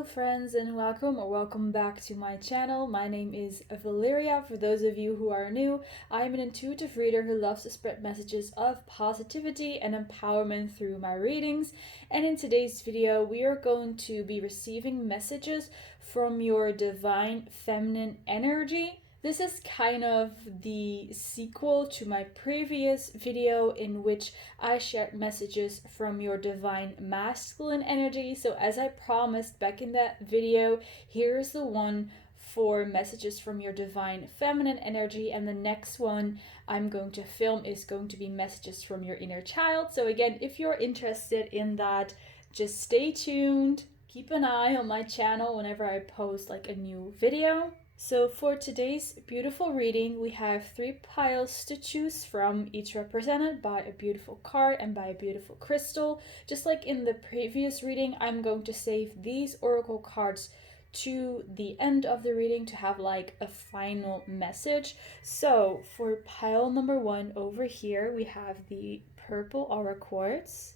Hello friends and welcome back to my channel. My name is Valeria. For those of you who are new, I am an intuitive reader who loves to spread messages of positivity and empowerment through my readings. And in today's video, we are going to be receiving messages from your divine feminine energy. This is kind of the sequel to my previous video in which I shared messages from your divine masculine energy. So as I promised back in that video, here's the one for messages from your divine feminine energy, and the next one I'm going to film is going to be messages from your inner child. So again, if you're interested in that, just stay tuned. Keep an eye on my channel whenever I post like a new video. So for today's beautiful reading, we have 3 piles to choose from, each represented by a beautiful card and by a beautiful crystal. Just like in the previous reading, I'm going to save these oracle cards to the end of the reading to have like a final message. So for pile number 1 over here, we have the purple aura quartz.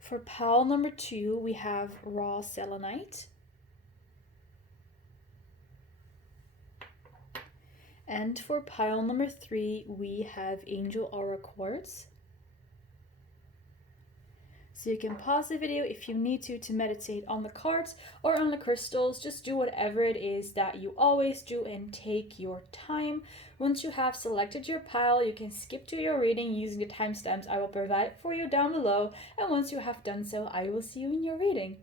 For pile number 2, we have raw selenite. And for pile number 3, we have Angel Aura Quartz. So you can pause the video if you need to meditate on the cards or on the crystals. Just do whatever it is that you always do and take your time. Once you have selected your pile, you can skip to your reading using the timestamps I will provide for you down below. And once you have done so, I will see you in your reading.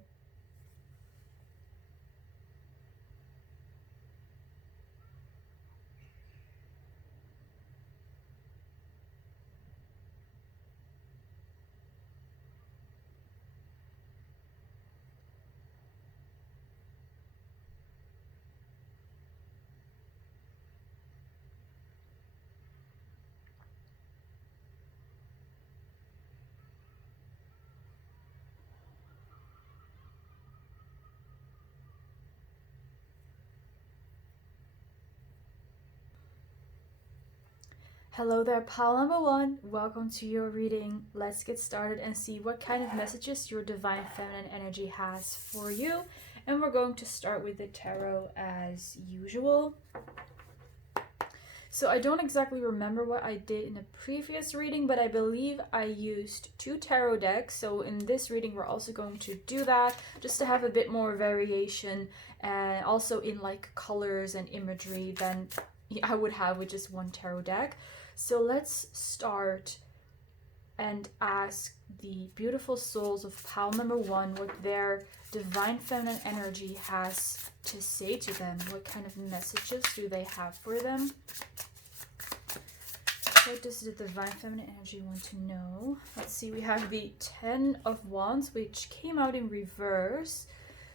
Hello there, pile number 1. Welcome to your reading. Let's get started and see what kind of messages your divine feminine energy has for you. And we're going to start with the tarot as usual. So I don't exactly remember what I did in the previous reading, but I believe I used 2 tarot decks. So in this reading, we're also going to do that just to have a bit more variation and also in like colors and imagery than I would have with just 1 tarot deck. So let's start and ask the beautiful souls of pile number 1 what their divine feminine energy has to say to them. What kind of messages do they have for them? What does the divine feminine energy want to know? Let's see, we have the 10 of Wands, which came out in reverse.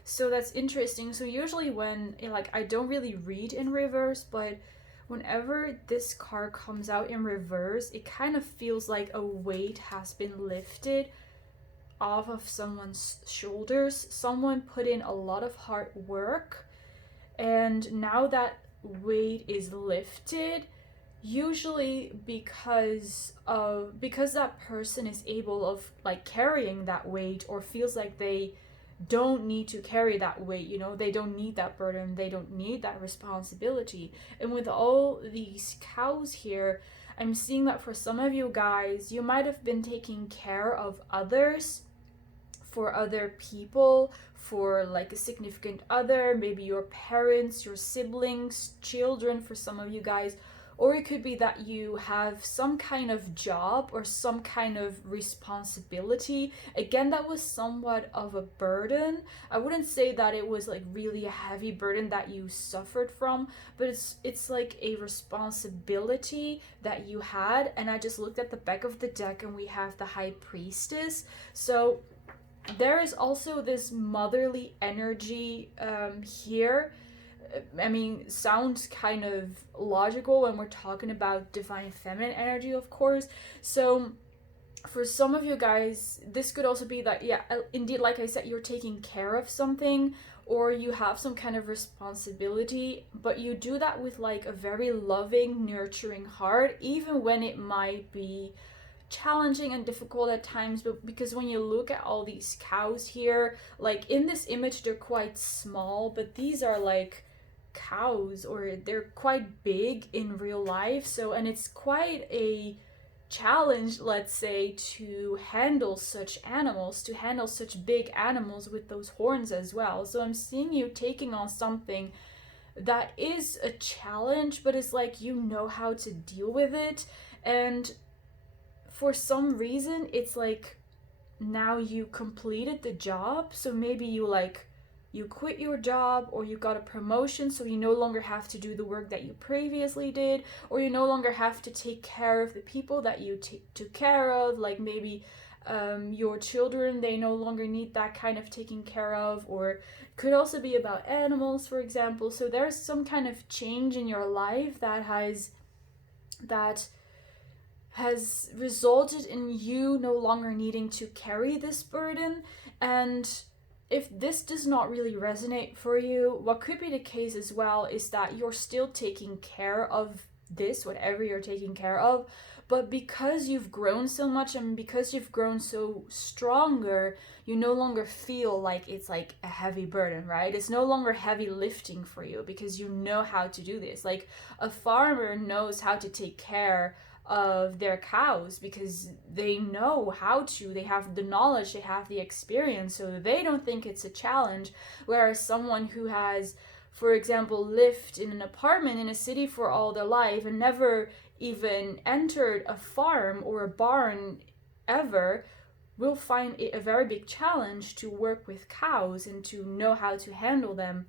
So that's interesting. So usually when, like, I don't really read in reverse, but whenever this card comes out in reverse, it kind of feels like a weight has been lifted off of someone's shoulders. Someone put in a lot of hard work, and now that weight is lifted, usually because that person is able of like carrying that weight, or feels like they don't need to carry that weight, you know, they don't need that burden, they don't need that responsibility. And with all these cows here, I'm seeing that for some of you guys, you might have been taking care of others, for other people, for like a significant other, maybe your parents, your siblings, children for some of you guys. Or it could be that you have some kind of job or some kind of responsibility. Again, that was somewhat of a burden. I wouldn't say that it was like really a heavy burden that you suffered from, but it's like a responsibility that you had. And I just looked at the back of the deck and we have the High Priestess. So there is also this motherly energy here. I mean, sounds kind of logical when we're talking about divine feminine energy, of course. So for some of you guys, this could also be that, yeah, indeed, like I said, you're taking care of something, or you have some kind of responsibility, but you do that with like a very loving, nurturing heart, even when it might be challenging and difficult at times, but because when you look at all these cows here, like in this image they're quite small, but these are like cows, or they're quite big in real life. So, and it's quite a challenge, let's say, to handle such animals, to handle such big animals with those horns as well. So I'm seeing you taking on something that is a challenge, but it's like you know how to deal with it. And for some reason it's like now you completed the job. So maybe you quit your job, or you got a promotion, so you no longer have to do the work that you previously did, or you no longer have to take care of the people that you took care of, like maybe your children, they no longer need that kind of taking care of, or could also be about animals, for example. So there's some kind of change in your life that has resulted in you no longer needing to carry this burden. And if this does not really resonate for you, what could be the case as well is that you're still taking care of this, whatever you're taking care of, but because you've grown so much and because you've grown so stronger, you no longer feel like it's like a heavy burden, right? It's no longer heavy lifting for you because you know how to do this. Like a farmer knows how to take care of their cows because they know how to, they have the knowledge, they have the experience, so they don't think it's a challenge. Whereas someone who has, for example, lived in an apartment in a city for all their life and never even entered a farm or a barn ever, will find it a very big challenge to work with cows and to know how to handle them.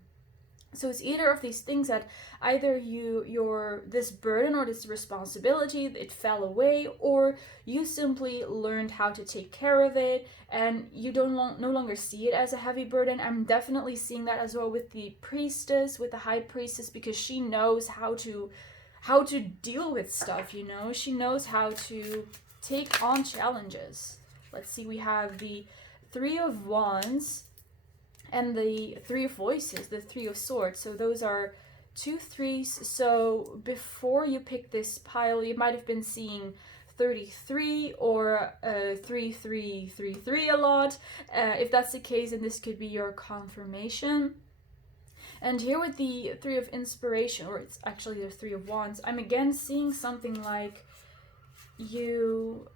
So it's either of these things that either your this burden or this responsibility, it fell away, or you simply learned how to take care of it and you no longer see it as a heavy burden. I'm definitely seeing that as well with the priestess, with the high priestess, because she knows how to deal with stuff, you know? She knows how to take on challenges. Let's see, we have the Three of Wands and the Three of Voices, the Three of Swords. So those are 2 threes. So before you pick this pile, you might have been seeing 33 or 3333 a lot. If that's the case, then this could be your confirmation. And here with the Three of Inspiration, or it's actually the Three of Wands, I'm again seeing something like you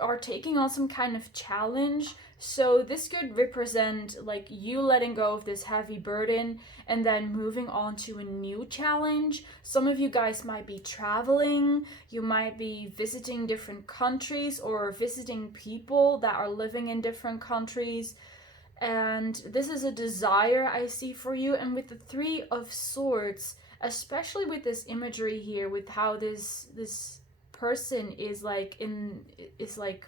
are taking on some kind of challenge. So this could represent like you letting go of this heavy burden and then moving on to a new challenge. Some of you guys might be traveling, you might be visiting different countries or visiting people that are living in different countries. And this is a desire I see for you. And with the Three of Swords, especially with this imagery here, with how this person is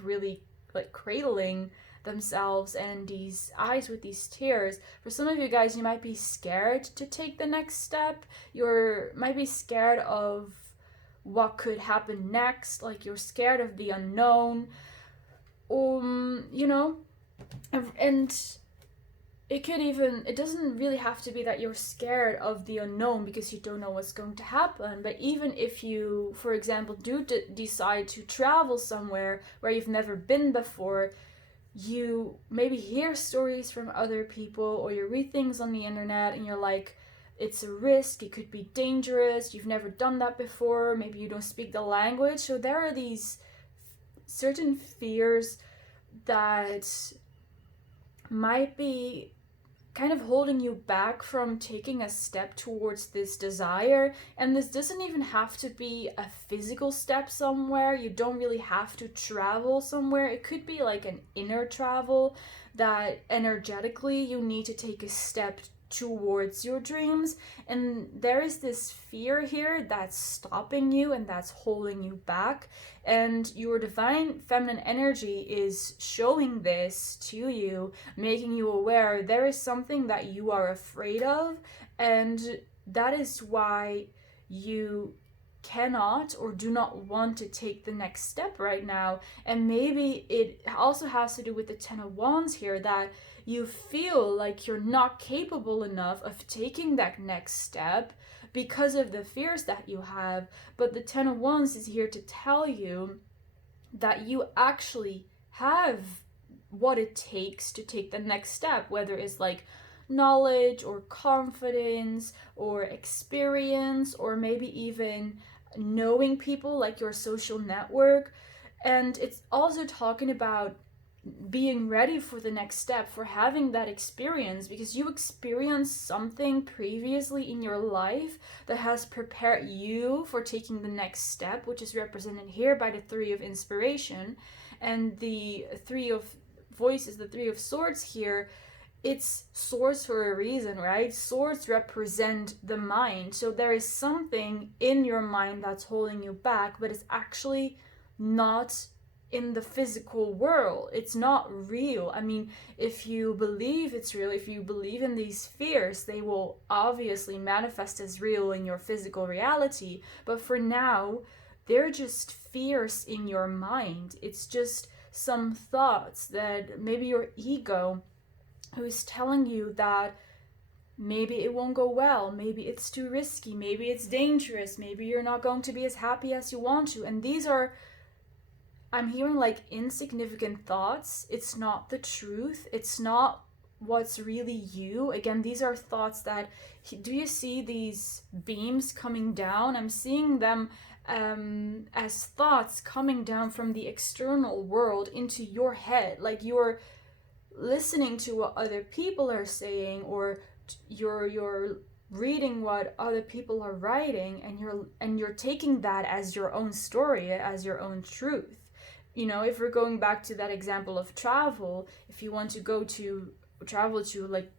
really like cradling themselves and these eyes with these tears. For some of you guys, you might be scared to take the next step. Might be scared of what could happen next. Like you're scared of the unknown. You know, and it doesn't really have to be that you're scared of the unknown because you don't know what's going to happen. But even if you, for example, do decide to travel somewhere where you've never been before, you maybe hear stories from other people or you read things on the internet and you're like, it's a risk, it could be dangerous, you've never done that before, maybe you don't speak the language. So there are these certain fears that might be kind of holding you back from taking a step towards this desire. And this doesn't even have to be a physical step somewhere. You don't really have to travel somewhere. It could be like an inner travel that energetically you need to take a step towards your dreams. And there is this fear here that's stopping you and that's holding you back. And your divine feminine energy is showing this to you, making you aware there is something that you are afraid of, and that is why you cannot or do not want to take the next step right now. And maybe it also has to do with the Ten of Wands here, that you feel like you're not capable enough of taking that next step because of the fears that you have. But the Ten of Wands is here to tell you that you actually have what it takes to take the next step, whether it's like knowledge or confidence or experience, or maybe even knowing people, like your social network. And it's also talking about being ready for the next step, for having that experience, because you experienced something previously in your life that has prepared you for taking the next step, which is represented here by the Three of Inspiration. And the Three of Voices, the Three of Swords here, it's swords for a reason, right? Swords represent the mind. So there is something in your mind that's holding you back, but it's actually not in the physical world. It's not real. I mean, if you believe it's real, if you believe in these fears, they will obviously manifest as real in your physical reality. But for now, they're just fears in your mind. It's just some thoughts that maybe your ego, who is telling you that maybe it won't go well, maybe it's too risky, maybe it's dangerous, maybe you're not going to be as happy as you want to. And these are, I'm hearing like insignificant thoughts. It's not the truth. It's not what's really you. Again, these are thoughts that, do you see these beams coming down? I'm seeing them as thoughts coming down from the external world into your head. Like you're listening to what other people are saying, or you're reading what other people are writing, and you're taking that as your own story, as your own truth. You know, if we're going back to that example of travel, if you want to go to travel to like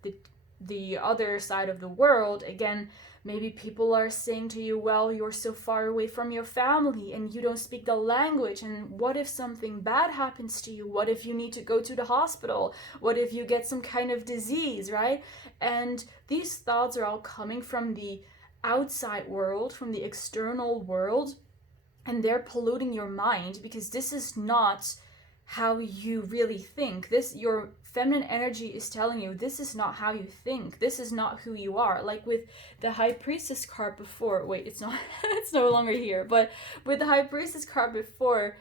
the other side of the world, again, maybe people are saying to you, well, you're so far away from your family and you don't speak the language, and what if something bad happens to you? What if you need to go to the hospital? What if you get some kind of disease, right? And these thoughts are all coming from the outside world, from the external world, and they're polluting your mind, because this is not how you really think. This, your feminine energy is telling you, this is not how you think. This is not who you are. Like with the High Priestess card before, wait, it's not, it's no longer here, but with the High Priestess card before,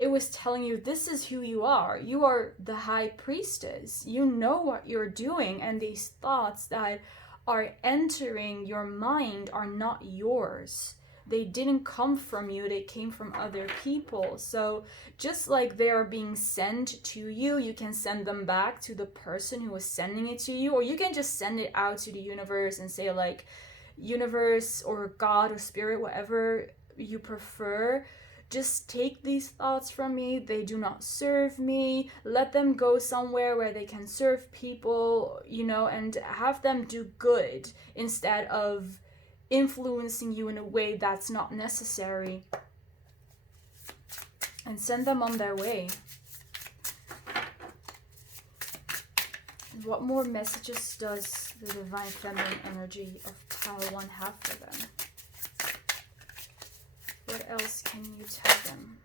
it was telling you, this is who you are. You are the High Priestess. You know what you're doing, and these thoughts that are entering your mind are not yours. They didn't come from you, they came from other people. So just like they are being sent to you, you can send them back to the person who was sending it to you, or you can just send it out to the universe and say like, universe or God or spirit, whatever you prefer, just take these thoughts from me. They do not serve me. Let them go somewhere where they can serve people, you know, and have them do good instead of influencing you in a way that's not necessary, and send them on their way. What more messages does the Divine Feminine energy of Pile 1 have for them? What else can you tell them?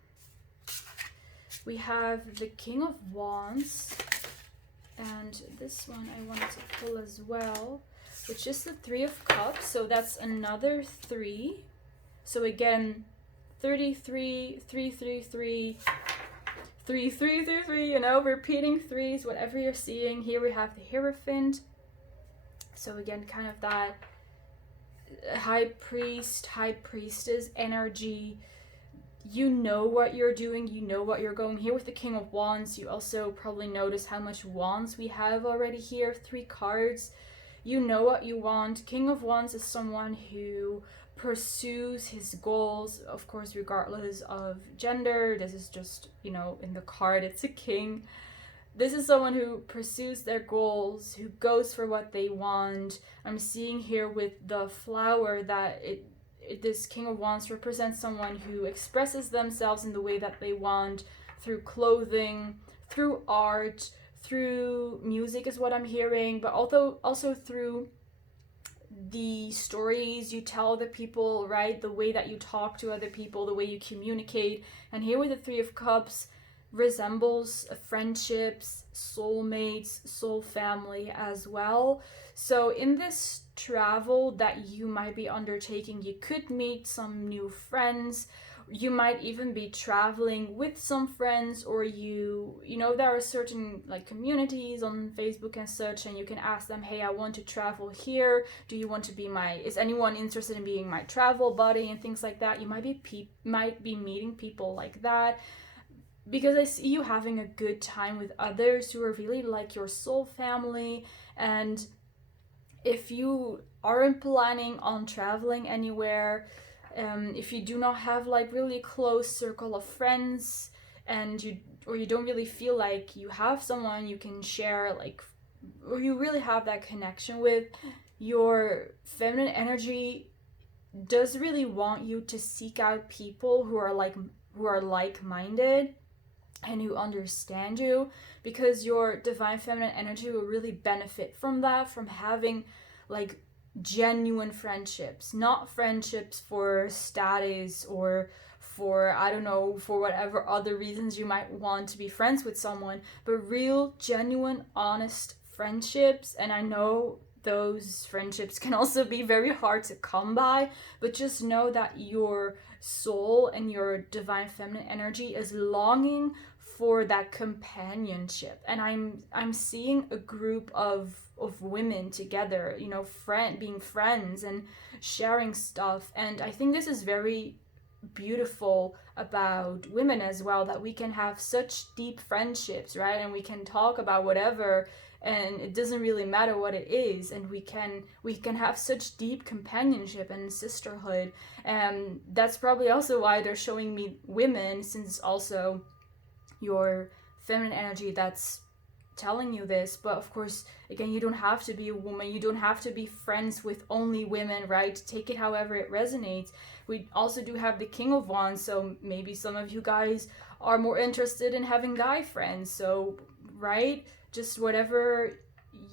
We have the King of Wands, and this one I wanted to pull as well, which is the Three of Cups. So that's another 3. So again, 33, 333, 3333, you know, repeating threes, whatever you're seeing. Here we have the Hierophant. So again, kind of that high priest, high priestess energy. You know what you're doing, you know what you're going. Here with the King of Wands, you also probably notice how much wands we have already here, 3 cards. You know what you want. King of Wands is someone who pursues his goals, of course, regardless of gender. This is just, you know, in the card, it's a king. This is someone who pursues their goals, who goes for what they want. I'm seeing here with the flower that this King of Wands represents someone who expresses themselves in the way that they want, through clothing, through art, through music is what I'm hearing, but also through the stories you tell other people, right? The way that you talk to other people, the way you communicate. And here with the Three of Cups resembles friendships, soulmates, soul family as well. So in this travel that you might be undertaking. You could meet some new friends. You might even be traveling with some friends, or you know, there are certain like communities on Facebook and such, and you can ask them, hey, I want to travel here, do you want to be is anyone interested in being my travel buddy, and things like that. You might be meeting people like that, because I see you having a good time with others who are really like your soul family. And if you aren't planning on traveling anywhere, if you do not have like really close circle of friends, and you don't really feel like you have someone you can share, like, or you really have that connection with, your feminine energy does really want you to seek out people who are like-minded and who understand you, because your divine feminine energy will really benefit from that, from having like genuine friendships, not friendships for status or for, I don't know, for whatever other reasons you might want to be friends with someone, but real, genuine, honest friendships. And I know those friendships can also be very hard to come by, but just know that your soul and your divine feminine energy is longing for that companionship. And I'm seeing a group of women together, you know, being friends and sharing stuff. And I think this is very beautiful about women as well, that we can have such deep friendships, right? And we can talk about whatever, and it doesn't really matter what it is, and we can have such deep companionship and sisterhood. And that's probably also why they're showing me women, since also your feminine energy that's telling you this. But of course, again, you don't have to be a woman, you don't have to be friends with only women, right? Take it however it resonates. We also do have the King of Wands, so maybe some of you guys are more interested in having guy friends, so right, just whatever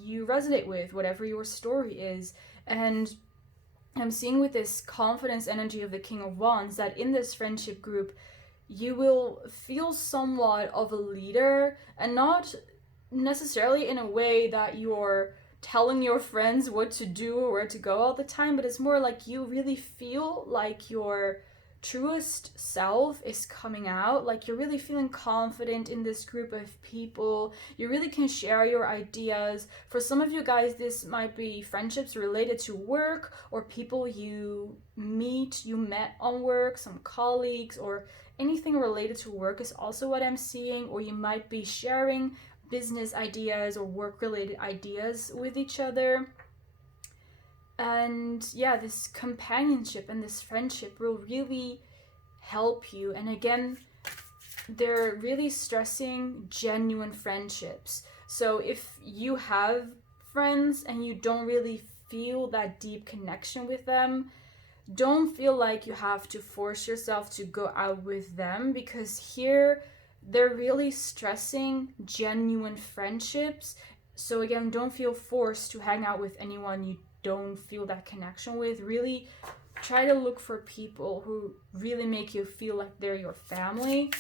you resonate with, whatever your story is. And I'm seeing with this confidence energy of the King of Wands that in this friendship group you will feel somewhat of a leader, and not necessarily in a way that you're telling your friends what to do or where to go all the time, but it's more like you really feel like your truest self is coming out, like you're really feeling confident in this group of people. You really can share your ideas. For some of you guys, this might be friendships related to work, or people you met on work, some colleagues, or anything related to work is also what I'm seeing. Or you might be sharing business ideas or work related ideas with each other. And yeah, this companionship and this friendship will really help you. And again, they're really stressing genuine friendships. So if you have friends and you don't really feel that deep connection with them, don't feel like you have to force yourself to go out with them, because here they're really stressing genuine friendships. So again, don't feel forced to hang out with anyone you don't feel that connection with. Really try to look for people who really make you feel like they're your family.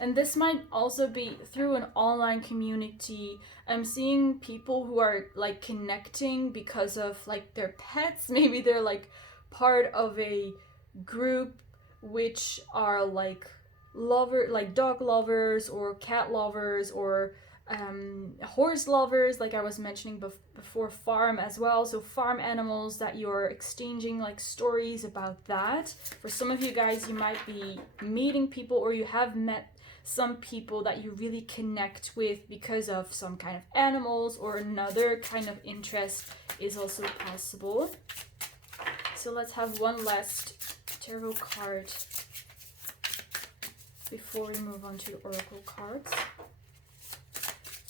And this might also be through an online community. I'm seeing people who are like connecting because of like their pets. Maybe they're like part of a group which are like dog lovers or cat lovers, or horse lovers, like I was mentioning before, farm as well. So farm animals, that you're exchanging like stories about that. For some of you guys, you might be meeting people, or you have met some people that you really connect with because of some kind of animals, or another kind of interest is also possible. So let's have one last tarot card before we move on to the oracle cards.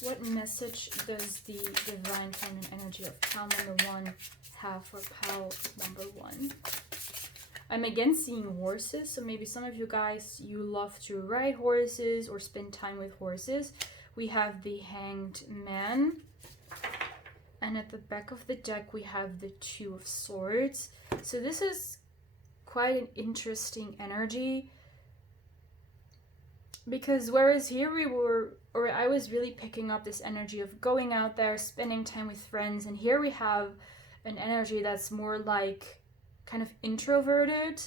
What message does the divine feminine energy of pile number 1 have for pile number 1? I'm again seeing horses, so maybe some of you guys, you love to ride horses or spend time with horses. We have the Hanged Man, and at the back of the deck we have the Two of Swords. So this is quite an interesting energy, because whereas here I was really picking up this energy of going out there, spending time with friends, and here we have an energy that's more like kind of introverted,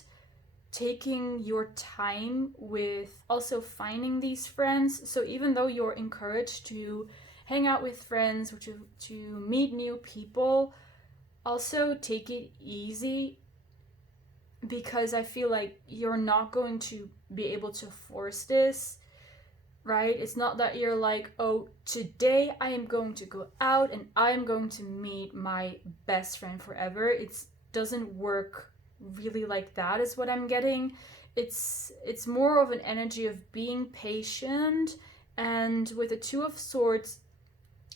taking your time with also finding these friends. So even though you're encouraged to hang out with friends or to meet new people, also take it easy, because I feel like you're not going to be able to force this, right? It's not that you're like, oh, today I am going to go out and I'm going to meet my best friend forever. It doesn't work really like that, is what I'm getting. It's more of an energy of being patient. And with the Two of Swords,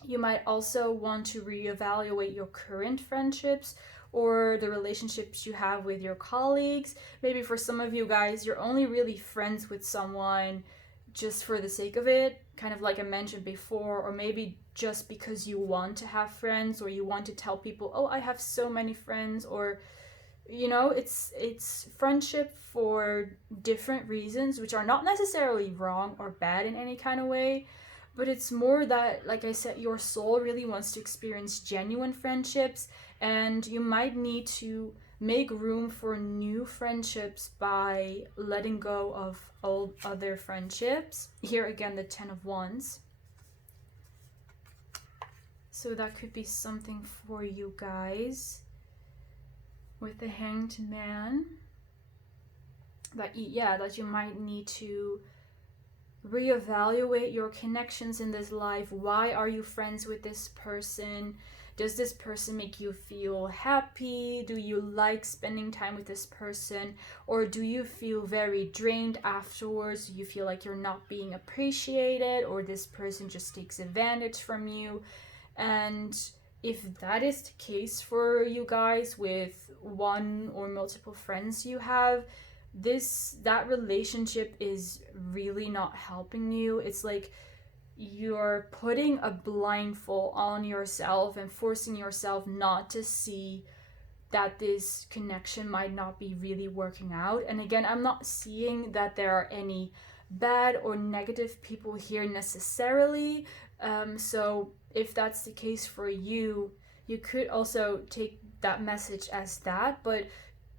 you might also want to reevaluate your current friendships or the relationships you have with your colleagues. Maybe for some of you guys, you're only really friends with someone just for the sake of it, kind of like I mentioned before, or maybe just because you want to have friends, or you want to tell people, oh, I have so many friends, or you know, it's friendship for different reasons, which are not necessarily wrong or bad in any kind of way, but it's more that, like I said, your soul really wants to experience genuine friendships, and you might need to make room for new friendships by letting go of old other friendships. Here again, the 10 of Wands. So that could be something for you guys. With the Hanged Man, that you might need to reevaluate your connections in this life. Why are you friends with this person? Does this person make you feel happy? Do you like spending time with this person? Or do you feel very drained afterwards? Do you feel like you're not being appreciated, or this person just takes advantage from you? And if that is the case for you guys with one or multiple friends you have, that relationship is really not helping you. It's like you're putting a blindfold on yourself and forcing yourself not to see that this connection might not be really working out. And again, I'm not seeing that there are any bad or negative people here necessarily. So if that's the case for you, you could also take that message as that. But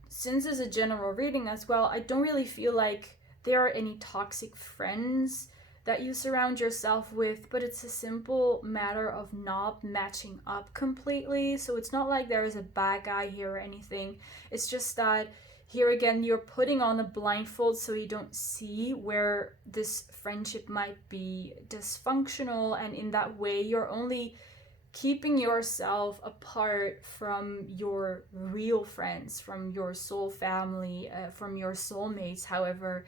since it's a general reading as well, I don't really feel like there are any toxic friends that you surround yourself with, but it's a simple matter of not matching up completely. So it's not like there is a bad guy here or anything. It's just that here again, you're putting on a blindfold so you don't see where this friendship might be dysfunctional, and in that way you're only keeping yourself apart from your real friends, from your soul family, from your soulmates, however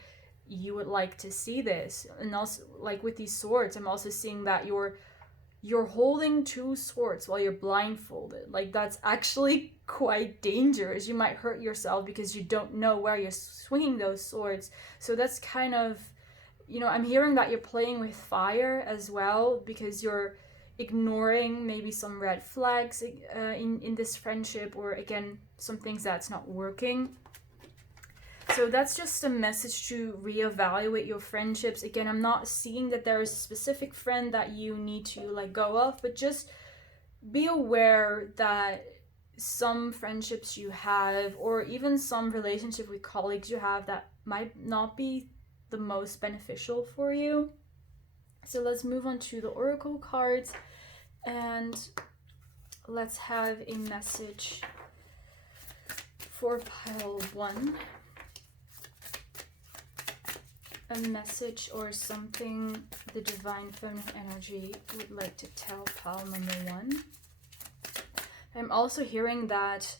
you would like to see this. And also, like with these swords, I'm also seeing that you're holding two swords while you're blindfolded. Like, that's actually quite dangerous. You might hurt yourself because you don't know where you're swinging those swords. So that's kind of, I'm hearing that you're playing with fire as well, because you're ignoring maybe some red flags in this friendship, or again, some things that's not working. So that's just a message to reevaluate your friendships. Again, I'm not seeing that there is a specific friend that you need to let go of, but just be aware that some friendships you have, or even some relationship with colleagues you have, that might not be the most beneficial for you. So let's move on to the Oracle cards, and let's have a message for pile 1. A message or something the Divine Feminine Energy would like to tell pile number 1. I'm also hearing that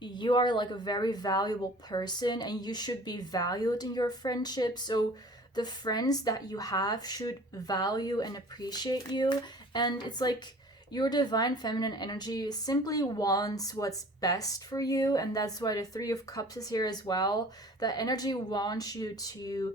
you are like a very valuable person, and you should be valued in your friendship. So the friends that you have should value and appreciate you. And it's like your Divine Feminine Energy simply wants what's best for you. And that's why the 3 of Cups is here as well. That energy wants you to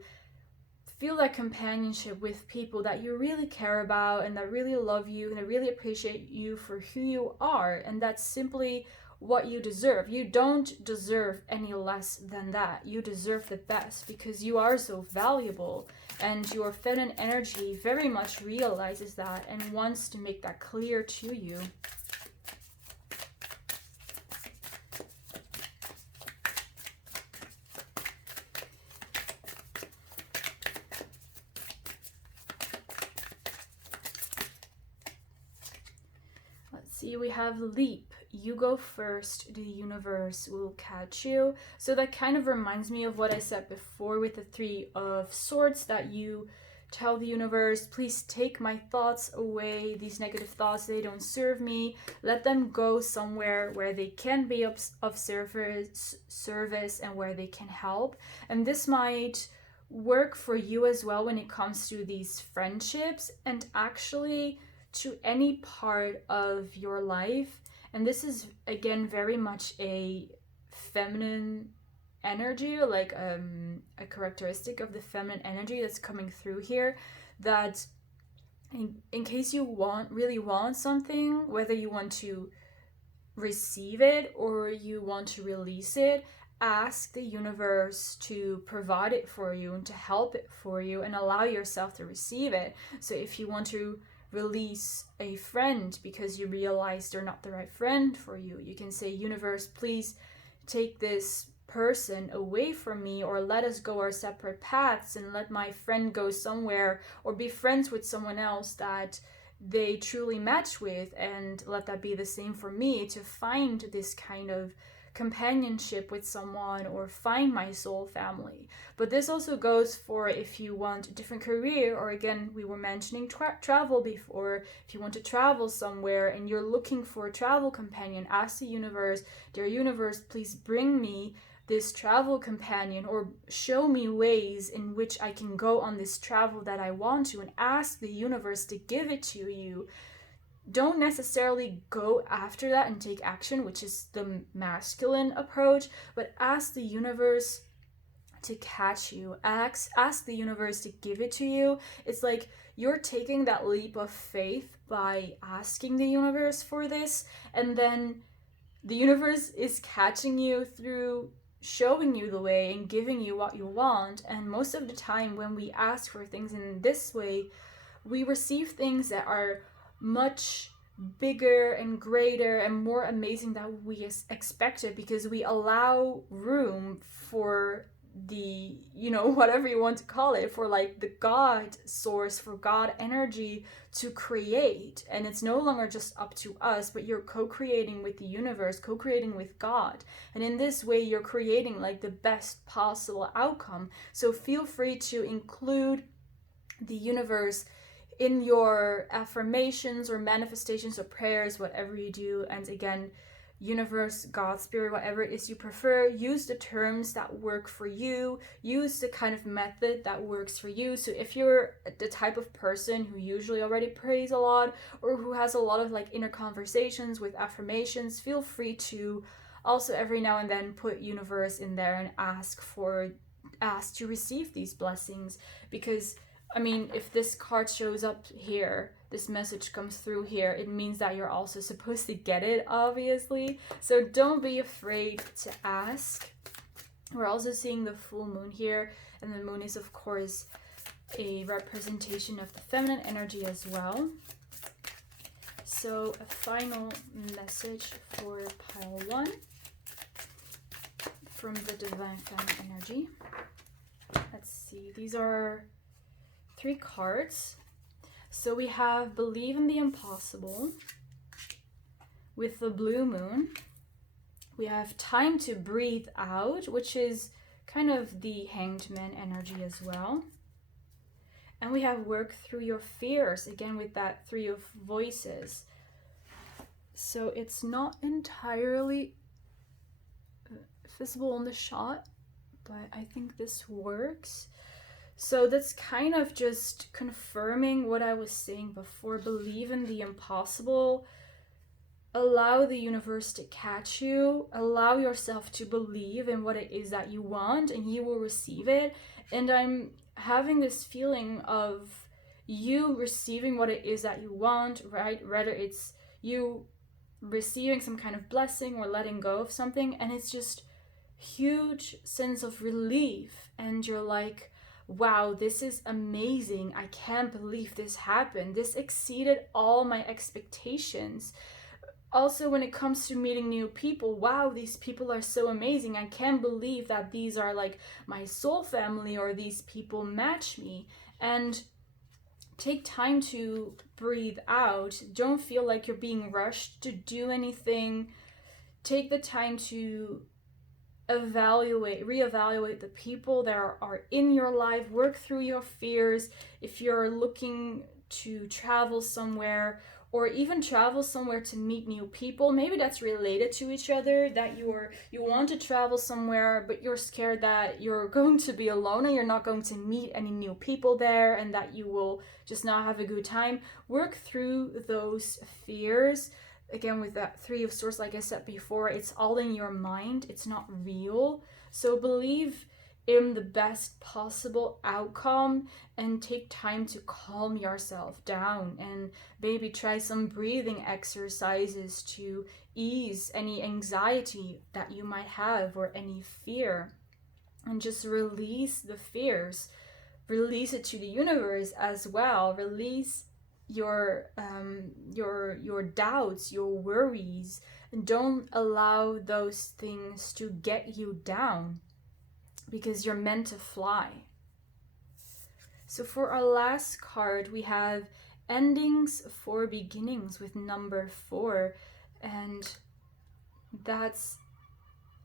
feel that companionship with people that you really care about, and that really love you, and that really appreciate you for who you are. And that's simply what you deserve. You don't deserve any less than that. You deserve the best, because you are so valuable, and your feminine energy very much realizes that and wants to make that clear to you. See, we have leap. You go first, the universe will catch you. So that kind of reminds me of what I said before with the Three of Swords, that you tell the universe, please take my thoughts away, these negative thoughts, they don't serve me. Let them go somewhere where they can be of service and where they can help. And this might work for you as well when it comes to these friendships and actually to any part of your life. And this is again very much a feminine energy, like a characteristic of the feminine energy that's coming through here, that in case you really want something, whether you want to receive it or you want to release it, ask the universe to provide it for you and to help it for you, and allow yourself to receive it. So if you want to release a friend because you realize they're not the right friend for you, you can say, universe, please take this person away from me, or let us go our separate paths and let my friend go somewhere or be friends with someone else that they truly match with, and let that be the same for me to find this kind of companionship with someone or find my soul family. But this also goes for if you want a different career, or again, we were mentioning travel before. If you want to travel somewhere and you're looking for a travel companion, ask the universe, dear universe, please bring me this travel companion, or show me ways in which I can go on this travel that I want to, and ask the universe to give it to you. Don't necessarily go after that and take action, which is the masculine approach, but ask the universe to catch you. Ask the universe to give it to you. It's like you're taking that leap of faith by asking the universe for this, and then the universe is catching you through showing you the way and giving you what you want. And most of the time when we ask for things in this way, we receive things that are much bigger and greater and more amazing than we expected, because we allow room for the, whatever you want to call it, for like the God source, for God energy to create. And it's no longer just up to us, but you're co-creating with the universe, co-creating with God. And in this way, you're creating like the best possible outcome. So feel free to include the universe in your affirmations or manifestations or prayers, whatever you do. And again, universe, God, spirit, whatever it is you prefer, use the terms that work for you, use the kind of method that works for you. So if you're the type of person who usually already prays a lot, or who has a lot of like inner conversations with affirmations, feel free to also every now and then put universe in there and ask to receive these blessings. Because I mean, if this card shows up here, this message comes through here, it means that you're also supposed to get it, obviously. So don't be afraid to ask. We're also seeing the full moon here, and the moon is, of course, a representation of the feminine energy as well. So a final message for pile 1 from the divine feminine energy. Let's see, these are 3 cards. So we have Believe in the Impossible with the blue moon. We have Time to Breathe Out, which is kind of the Hanged Man energy as well. And we have Work Through Your Fears, again with that 3 of Voices. So it's not entirely visible on the shot, but I think this works. So that's kind of just confirming what I was saying before. Believe in the impossible. Allow the universe to catch you. Allow yourself to believe in what it is that you want, and you will receive it. And I'm having this feeling of you receiving what it is that you want, right? Whether it's you receiving some kind of blessing or letting go of something, and it's just huge sense of relief. And you're like, wow, this is amazing. I can't believe this happened. This exceeded all my expectations. Also, when it comes to meeting new people, wow, these people are so amazing. I can't believe that these are like my soul family, or these people match me. And take time to breathe out. Don't feel like you're being rushed to do anything. Take the time to reevaluate the people that are in your life, work through your fears. If you're looking to travel somewhere, or even travel somewhere to meet new people, maybe that's related to each other, that you want to travel somewhere but you're scared that you're going to be alone and you're not going to meet any new people there and that you will just not have a good time. Work through those fears. Again, with that Three of Swords, like I said before, it's all in your mind, it's not real. So believe in the best possible outcome and take time to calm yourself down, and maybe try some breathing exercises to ease any anxiety that you might have or any fear, and just release the fears. Release it to the universe as well. Release your doubts, your worries, and don't allow those things to get you down, because you're meant to fly. So for our last card, we have endings for beginnings with number 4, and that's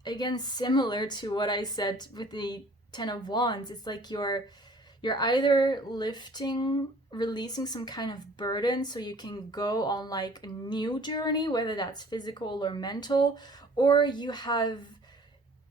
again similar to what I said with the 10 of Wands. It's like you're either releasing some kind of burden so you can go on like a new journey, whether that's physical or mental, or you have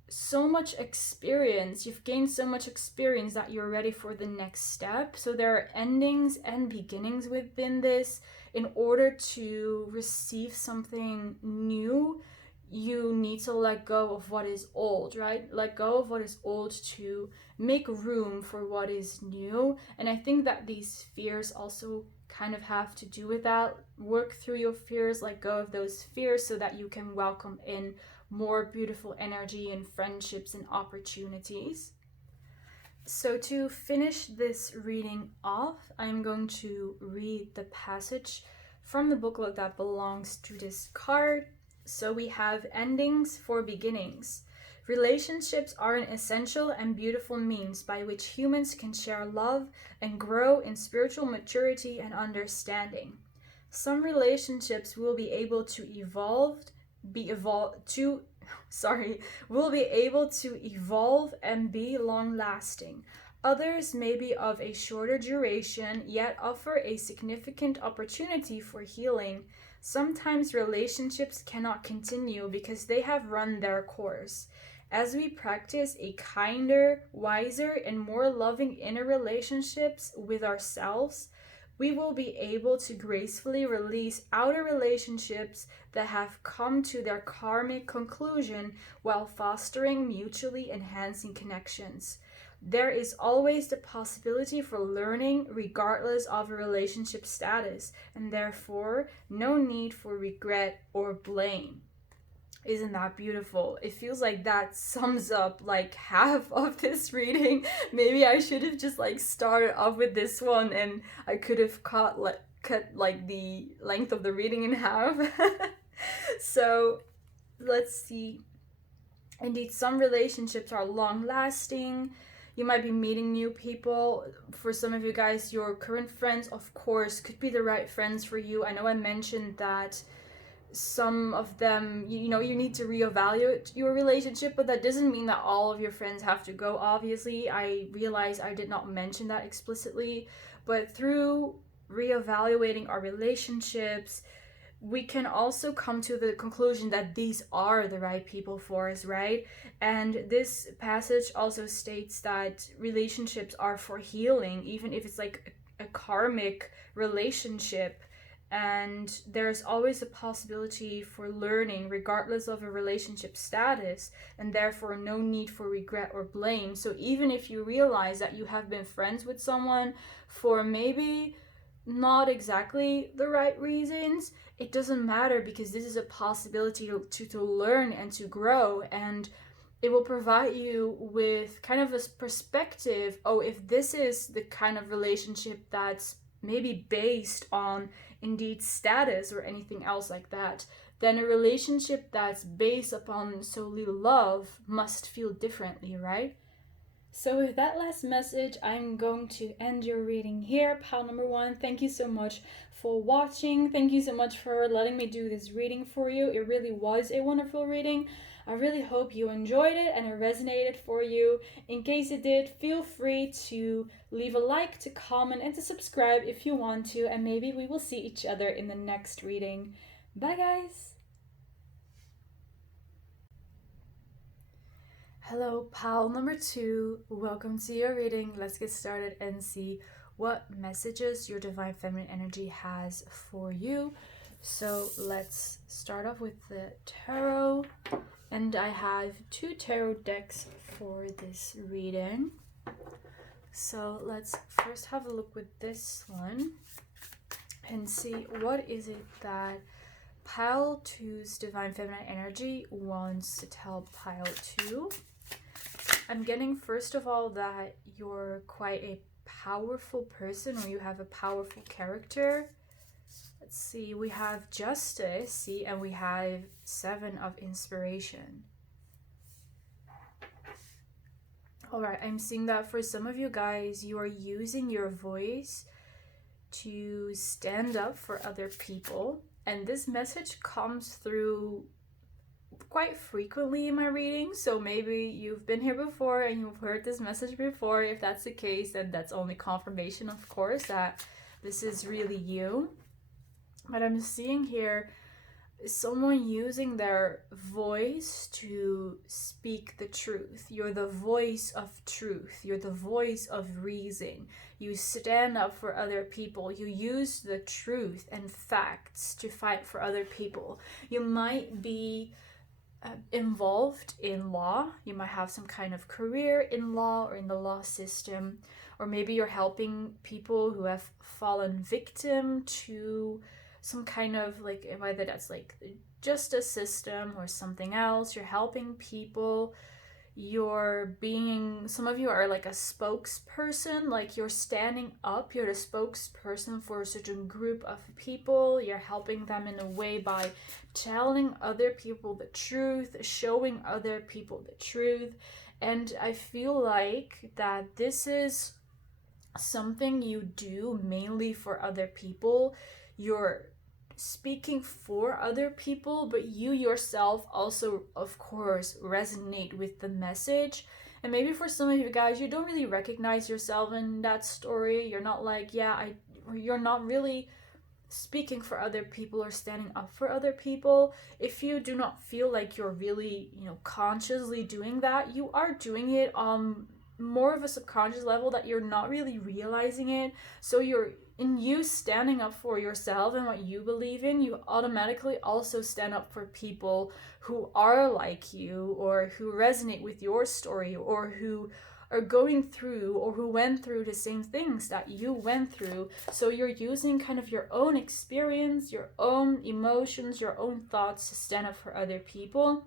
so much experience, you've gained so much experience that you're ready for the next step. So there are endings and beginnings within this. In order to receive something new, you need to let go of what is old, right? Let go of what is old to make room for what is new. And I think that these fears also kind of have to do with that. Work through your fears, let go of those fears so that you can welcome in more beautiful energy and friendships and opportunities. So to finish this reading off, I'm going to read the passage from the booklet that belongs to this card. So we have endings for beginnings. Relationships are an essential and beautiful means by which humans can share love and grow in spiritual maturity and understanding. Some relationships will be able to evolve and be long-lasting. Others may be of a shorter duration, yet offer a significant opportunity for healing. Sometimes relationships cannot continue because they have run their course. As we practice a kinder, wiser, and more loving inner relationships with ourselves, we will be able to gracefully release outer relationships that have come to their karmic conclusion while fostering mutually enhancing connections. There is always the possibility for learning regardless of a relationship status, and therefore no need for regret or blame. Isn't that beautiful? It feels like that sums up like half of this reading. Maybe I should have just like started off with this one and I could have cut like the length of the reading in half. So let's see. Indeed, some relationships are long lasting. You might be meeting new people. For some of you guys, your current friends, of course, could be the right friends for you. I know I mentioned that some of them, you need to reevaluate your relationship, but that doesn't mean that all of your friends have to go. Obviously, I realize I did not mention that explicitly, but through reevaluating our relationships, we can also come to the conclusion that these are the right people for us, right? And this passage also states that relationships are for healing, even if it's like a karmic relationship. And there's always a possibility for learning regardless of a relationship status, and therefore no need for regret or blame. So even if you realize that you have been friends with someone for maybe not exactly the right reasons, it doesn't matter, because this is a possibility to learn and to grow, and it will provide you with kind of a perspective. Oh, if this is the kind of relationship that's maybe based on indeed status or anything else like that, then a relationship that's based upon solely love must feel differently, right? So with that last message, I'm going to end your reading here. Pile number 1, thank you so much for watching. Thank you so much for letting me do this reading for you. It really was a wonderful reading. I really hope you enjoyed it and it resonated for you. In case it did, feel free to leave a like, to comment, and to subscribe if you want to, and maybe we will see each other in the next reading. Bye guys! Hello, pile number 2. Welcome to your reading. Let's get started and see what messages your Divine Feminine energy has for you. So let's start off with the tarot. And I have 2 tarot decks for this reading. So let's first have a look with this one and see what is it that pile 2's Divine Feminine energy wants to tell pile 2. I'm getting, first of all, that you're quite a powerful person, or you have a powerful character. Let's see, we have Justice, see, and we have 7 of Inspiration. Alright, I'm seeing that for some of you guys, you are using your voice to stand up for other people. And this message comes through quite frequently in my readings, so maybe you've been here before and you've heard this message before. If that's the case, then that's only confirmation, of course, that this is really you. But I'm seeing here someone using their voice to speak the truth. You're the voice of truth. You're the voice of reason. You stand up for other people. You use the truth and facts to fight for other people. You might be involved in law. You might have some kind of career in law or in the law system, or maybe you're helping people who have fallen victim to some kind of, like, whether that's like the justice system or something else. You're helping people. You're being, some of you are like a spokesperson, like you're standing up, you're the spokesperson for a certain group of people. You're helping them in a way by telling other people the truth, showing other people the truth. And I feel like that this is something you do mainly for other people. You're speaking for other people, but you yourself also, of course, resonate with the message. And maybe for some of you guys, you don't really recognize yourself in that story. You're not like, you're not really speaking for other people or standing up for other people. If you do not feel like you're really, consciously doing that, you are doing it on more of a subconscious level that you're not really realizing it. So in you standing up for yourself and what you believe in, you automatically also stand up for people who are like you, or who resonate with your story, or who are going through, or who went through the same things that you went through. So you're using kind of your own experience, your own emotions, your own thoughts to stand up for other people.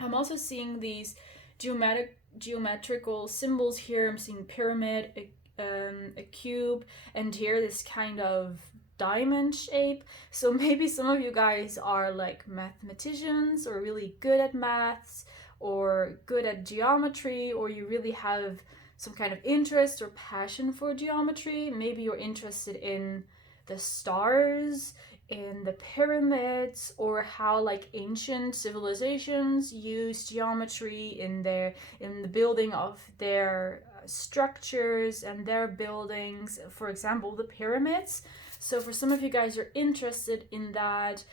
I'm also seeing these geometrical symbols here. I'm seeing pyramid, a cube, and here this kind of diamond shape. So maybe some of you guys are like mathematicians, or really good at maths, or good at geometry, or you really have some kind of interest or passion for geometry. Maybe you're interested in the stars, in the pyramids, or how like ancient civilizations use geometry in the building of their structures and their buildings, for example the pyramids. So for some of you guys, you're interested in that,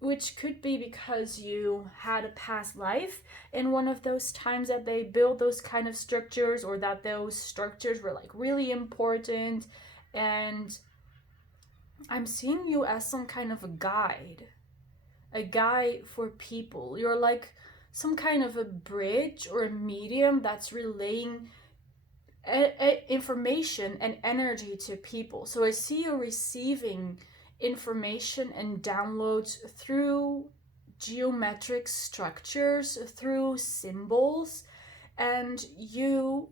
which could be because you had a past life in one of those times that they built those kind of structures, or that those structures were like really important. And I'm seeing you as some kind of a guide for people. You're like some kind of a bridge or a medium that's relaying information and energy to people. So I see you receiving information and downloads through geometric structures, through symbols, and you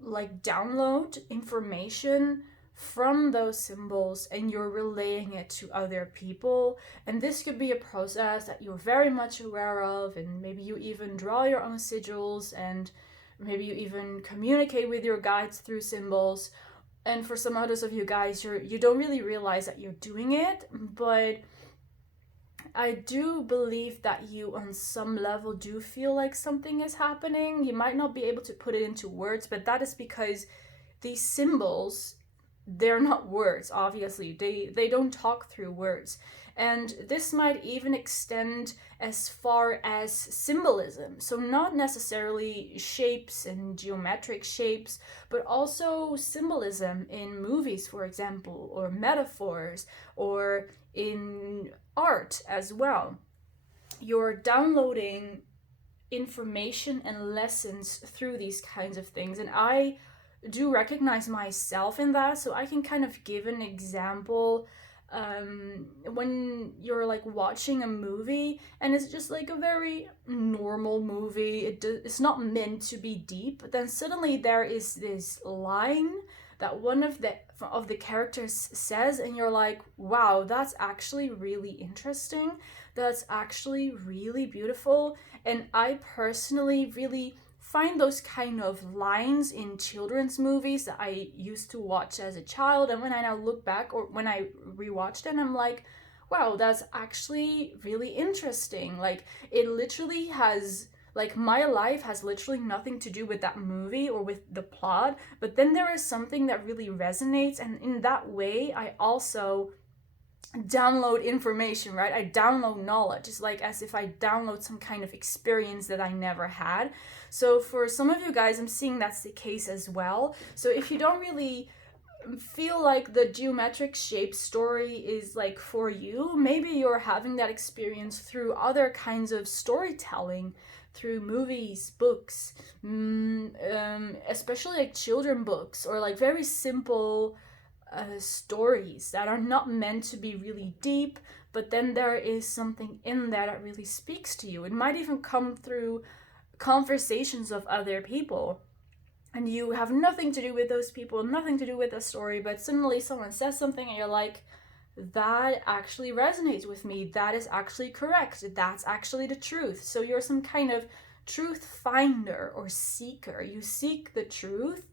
like download information from those symbols and you're relaying it to other people. And this could be a process that you're very much aware of, and maybe you even draw your own sigils and maybe you even communicate with your guides through symbols. And for some others of you guys, you don't really realize that you're doing it, but I do believe that you on some level do feel like something is happening. You might not be able to put it into words, but that is because these symbols, they're not words, obviously. They don't talk through words. And this might even extend as far as symbolism. So not necessarily shapes and geometric shapes, but also symbolism in movies, for example, or metaphors, or in art as well. You're downloading information and lessons through these kinds of things. And I do recognize myself in that, so I can kind of give an example. When you're like watching a movie and it's just like a very normal movie, it's not meant to be deep, but then suddenly there is this line that one of the characters says, and you're like, wow, that's actually really interesting, that's actually really beautiful. And I personally really find those kind of lines in children's movies that I used to watch as a child, and when I now look back or when I rewatch them, I'm like, wow, that's actually really interesting. Like, it literally has, like, my life has literally nothing to do with that movie or with the plot, but then there is something that really resonates, and in that way I also download information, right? I download knowledge. It's like as if I download some kind of experience that I never had. So for some of you guys, I'm seeing that's the case as well. So if you don't really feel like the geometric shape story is like for you, maybe you're having that experience through other kinds of storytelling, through movies, books, especially like children books, or like very simple stories that are not meant to be really deep, but then there is something in there that really speaks to you. It might even come through conversations of other people, and you have nothing to do with those people, nothing to do with the story, but suddenly someone says something and you're like, that actually resonates with me, that is actually correct, that's actually the truth. So you're some kind of truth finder or seeker. You seek the truth.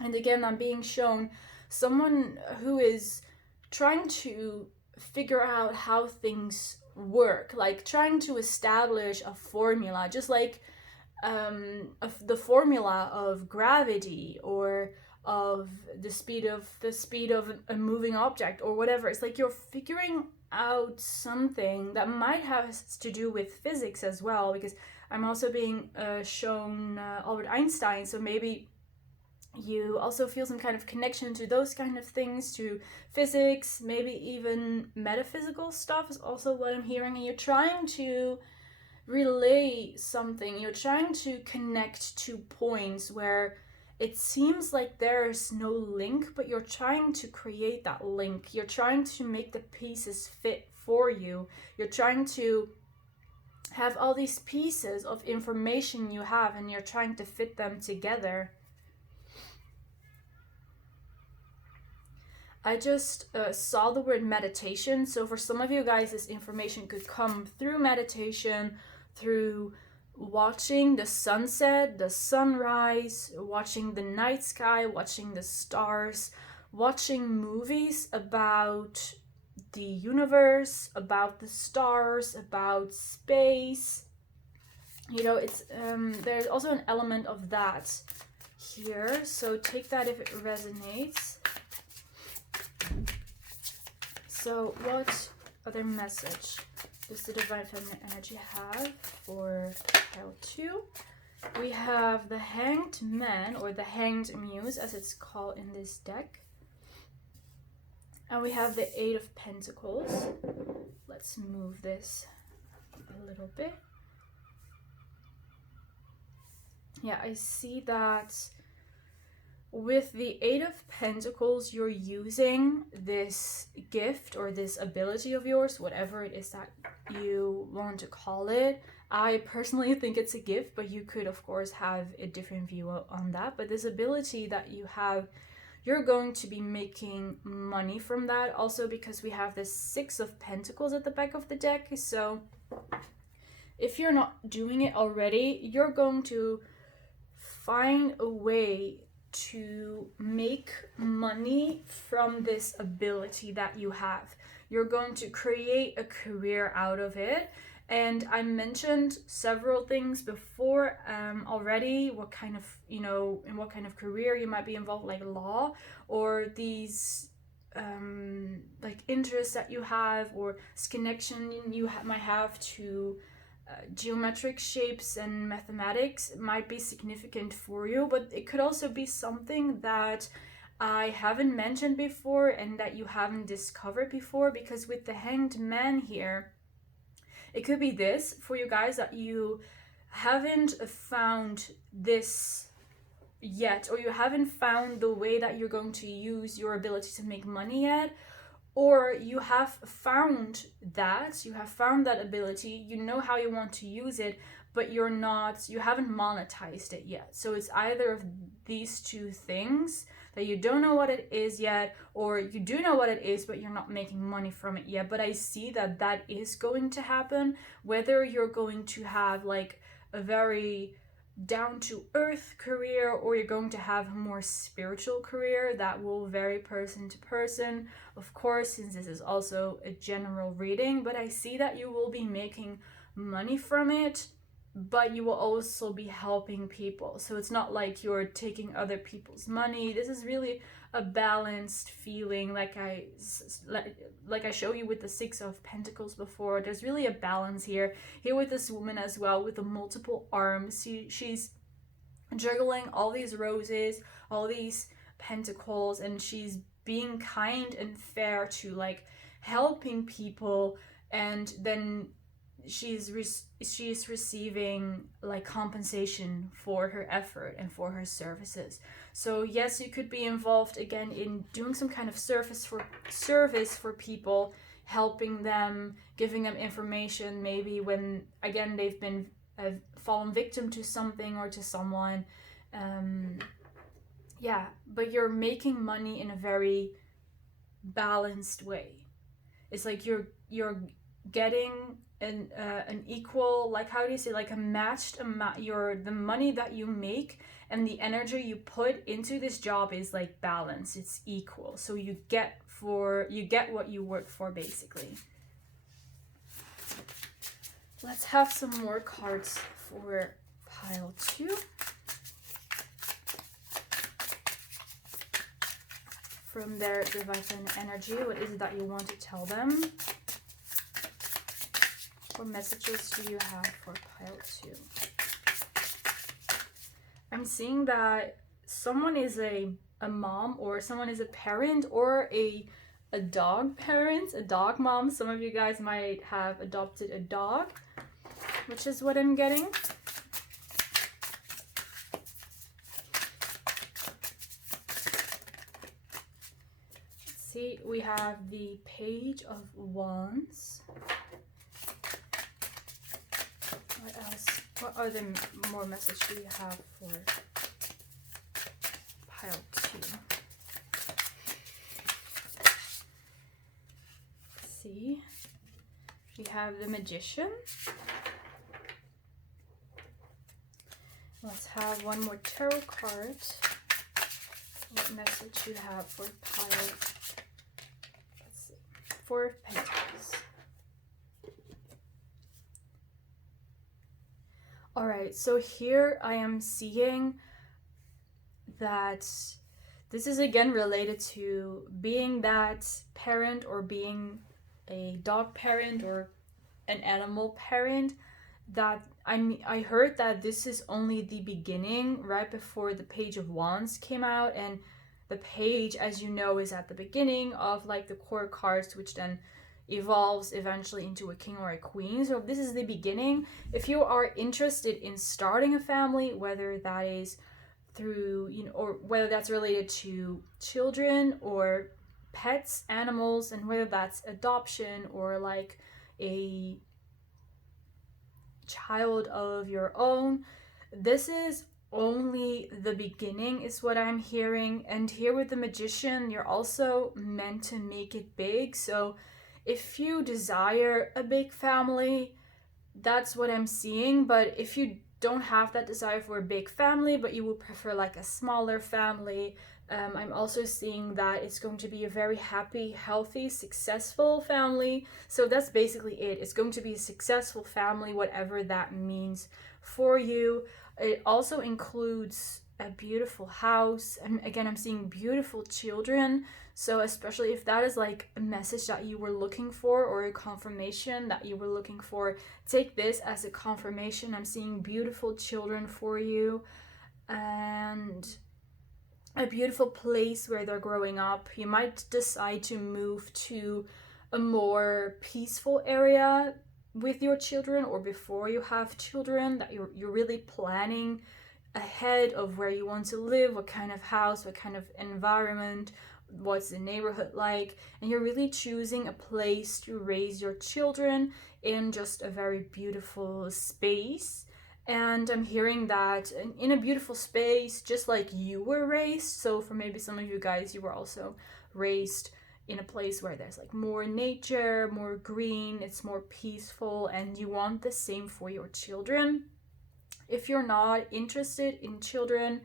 And again, I'm being shown someone who is trying to figure out how things work, like trying to establish a formula, just like the formula of gravity, or of the speed of a moving object, or whatever. It's like you're figuring out something that might have to do with physics as well, because I'm also being shown Albert Einstein, so maybe you also feel some kind of connection to those kind of things, to physics, maybe even metaphysical stuff is also what I'm hearing. And you're trying to relay something, you're trying to connect to points where it seems like there's no link, but you're trying to create that link. You're trying to make the pieces fit for you. You're trying to have all these pieces of information you have, and you're trying to fit them together. I just saw the word meditation. So for some of you guys, this information could come through meditation, through watching the sunset, the sunrise, watching the night sky, watching the stars, watching movies about the universe, about the stars, about space. You know, it's there's also an element of that here. So take that if it resonates. So what other message does the Divine Feminine Energy have for Pile 2? We have the Hanged Man, or the Hanged Muse as it's called in this deck. And we have the Eight of Pentacles. Let's move this a little bit. Yeah, I see that with the Eight of Pentacles, you're using this gift or this ability of yours, whatever it is that you want to call it. I personally think it's a gift, but you could, of course, have a different view on that. But this ability that you have, you're going to be making money from that. Also, because we have this Six of Pentacles at the back of the deck. So if you're not doing it already, you're going to find a way to make money from this ability that you have. You're going to create a career out of it. And I mentioned several things before already, what kind of, in what kind of career you might be involved, like law, or these like interests that you have, or this connection you might have to geometric shapes and mathematics might be significant for you, but it could also be something that I haven't mentioned before and that you haven't discovered before, because with the Hanged Man here, it could be this for you guys, that you haven't found this yet, or you haven't found the way that you're going to use your ability to make money yet, or you have found that ability, you know how you want to use it, but you haven't monetized it yet. So it's either of these two things, that you don't know what it is yet, or you do know what it is, but you're not making money from it yet. But I see that that is going to happen, whether you're going to have like a very down-to-earth career, or you're going to have a more spiritual career. That will vary person to person, of course, since this is also a general reading, but I see that you will be making money from it, but you will also be helping people. So it's not like you're taking other people's money. This is really a balanced feeling, like I show you with the Six of Pentacles before. There's really a balance here with this woman as well, with the multiple arms. She's juggling all these roses, all these pentacles, and she's being kind and fair to like helping people, and then she's receiving like compensation for her effort and for her services. So yes, you could be involved again in doing some kind of service for people, helping them, giving them information, maybe when again they've been fallen victim to something or to someone. But you're making money in a very balanced way. It's like you're getting an equal, like, how do you say, like a matched amount. The money that you make and the energy you put into this job is like balanced. It's equal. So you get what you work for, basically. Let's have some more cards for pile 2. From their divine energy, what is it that you want to tell them? What messages do you have for pile 2? I'm seeing that someone is a mom, or someone is a parent, or a dog parent, a dog mom. Some of you guys might have adopted a dog, which is what I'm getting. See, we have the Page of Wands. What else? What other more message do you have for pile 2? See, we have the Magician. Let's have one more tarot card. What message you have for pile 4 of Pentacles. Alright, so here I am seeing that this is again related to being that parent, or being a dog parent or an animal parent. That I heard that this is only the beginning, right before the Page of Wands came out, and the page, as you know, is at the beginning of like the core cards, which then evolves eventually into a king or a queen. So this is the beginning. If you are interested in starting a family, whether that is through, or whether that's related to children or pets, animals, and whether that's adoption or like a child of your own, this is only the beginning, is what I'm hearing. And here with the Magician, you're also meant to make it big. So if you desire a big family, that's what I'm seeing. But if you don't have that desire for a big family, but you would prefer like a smaller family. I'm also seeing that it's going to be a very happy, healthy, successful family. So that's basically it. It's going to be a successful family, whatever that means for you. It also includes a beautiful house. And again, I'm seeing beautiful children. So especially if that is like a message that you were looking for, or a confirmation that you were looking for, take this as a confirmation. I'm seeing beautiful children for you, and a beautiful place where they're growing up. You might decide to move to a more peaceful area with your children, or before you have children, that you're really planning ahead of where you want to live, what kind of house, what kind of environment, what's the neighborhood like, and you're really choosing a place to raise your children in just a very beautiful space. And I'm hearing that in a beautiful space, just like you were raised. So for maybe some of you guys, you were also raised in a place where there's like more nature, more green, it's more peaceful, and you want the same for your children. If you're not interested in children,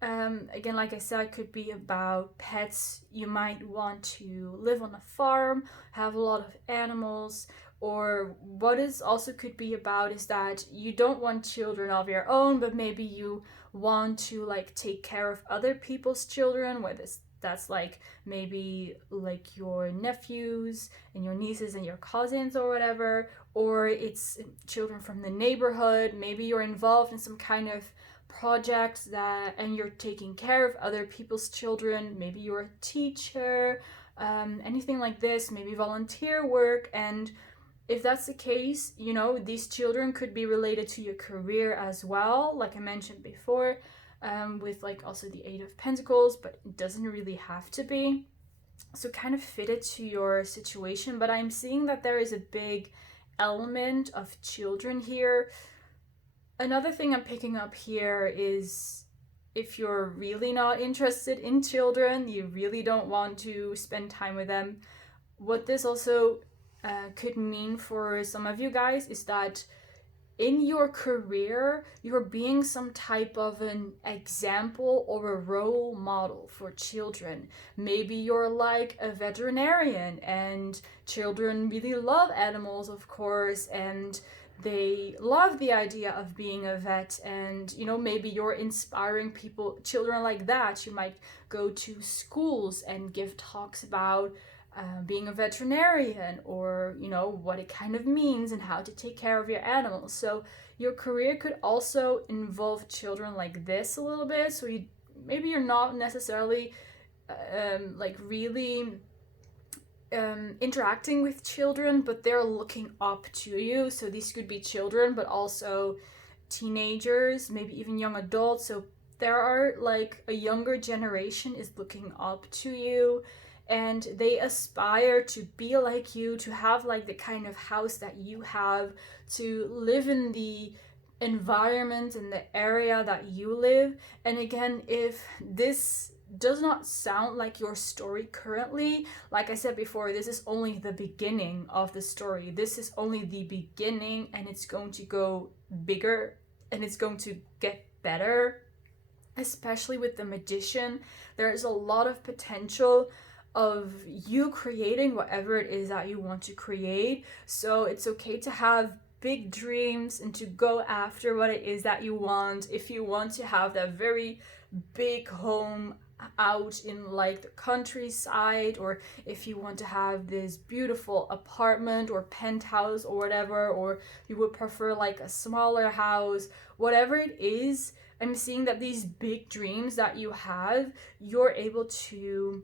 again, like I said, it could be about pets. You might want to live on a farm, have a lot of animals, or what is also could be about is that you don't want children of your own, but maybe you want to like take care of other people's children, whether that's like maybe like your nephews and your nieces and your cousins or whatever, or it's children from the neighborhood. Maybe you're involved in some kind of project that, and you're taking care of other people's children. Maybe you're a teacher, anything like this, maybe volunteer work. And if that's the case, you know, these children could be related to your career as well, like I mentioned before, with like also the Eight of Pentacles, but it doesn't really have to be. So kind of fit it to your situation. But I'm seeing that there is a big element of children here. Another thing I'm picking up here is if you're really not interested in children, you really don't want to spend time with them, what this also could mean for some of you guys is that in your career, you're being some type of an example or a role model for children. Maybe you're like a veterinarian, and children really love animals, of course, and they love the idea of being a vet. And you know, maybe you're inspiring children like that. You might go to schools and give talks about being a veterinarian, or you know what it kind of means and how to take care of your animals. So your career could also involve children like this a little bit. So maybe you're not necessarily like really interacting with children, but they're looking up to you. So these could be children, but also teenagers, maybe even young adults. So there are like a younger generation is looking up to you, and they aspire to be like you, to have like the kind of house that you have, to live in the environment and the area that you live. And again, if this does not sound like your story currently, like I said before, this is only the beginning of the story. This is only the beginning, and it's going to go bigger and it's going to get better. Especially with the Magician, there is a lot of potential of you creating whatever it is that you want to create. So it's okay to have big dreams and to go after what it is that you want. If you want to have that very big home out in like the countryside, or if you want to have this beautiful apartment or penthouse or whatever, or you would prefer like a smaller house, whatever it is, I'm seeing that these big dreams that you have, you're able to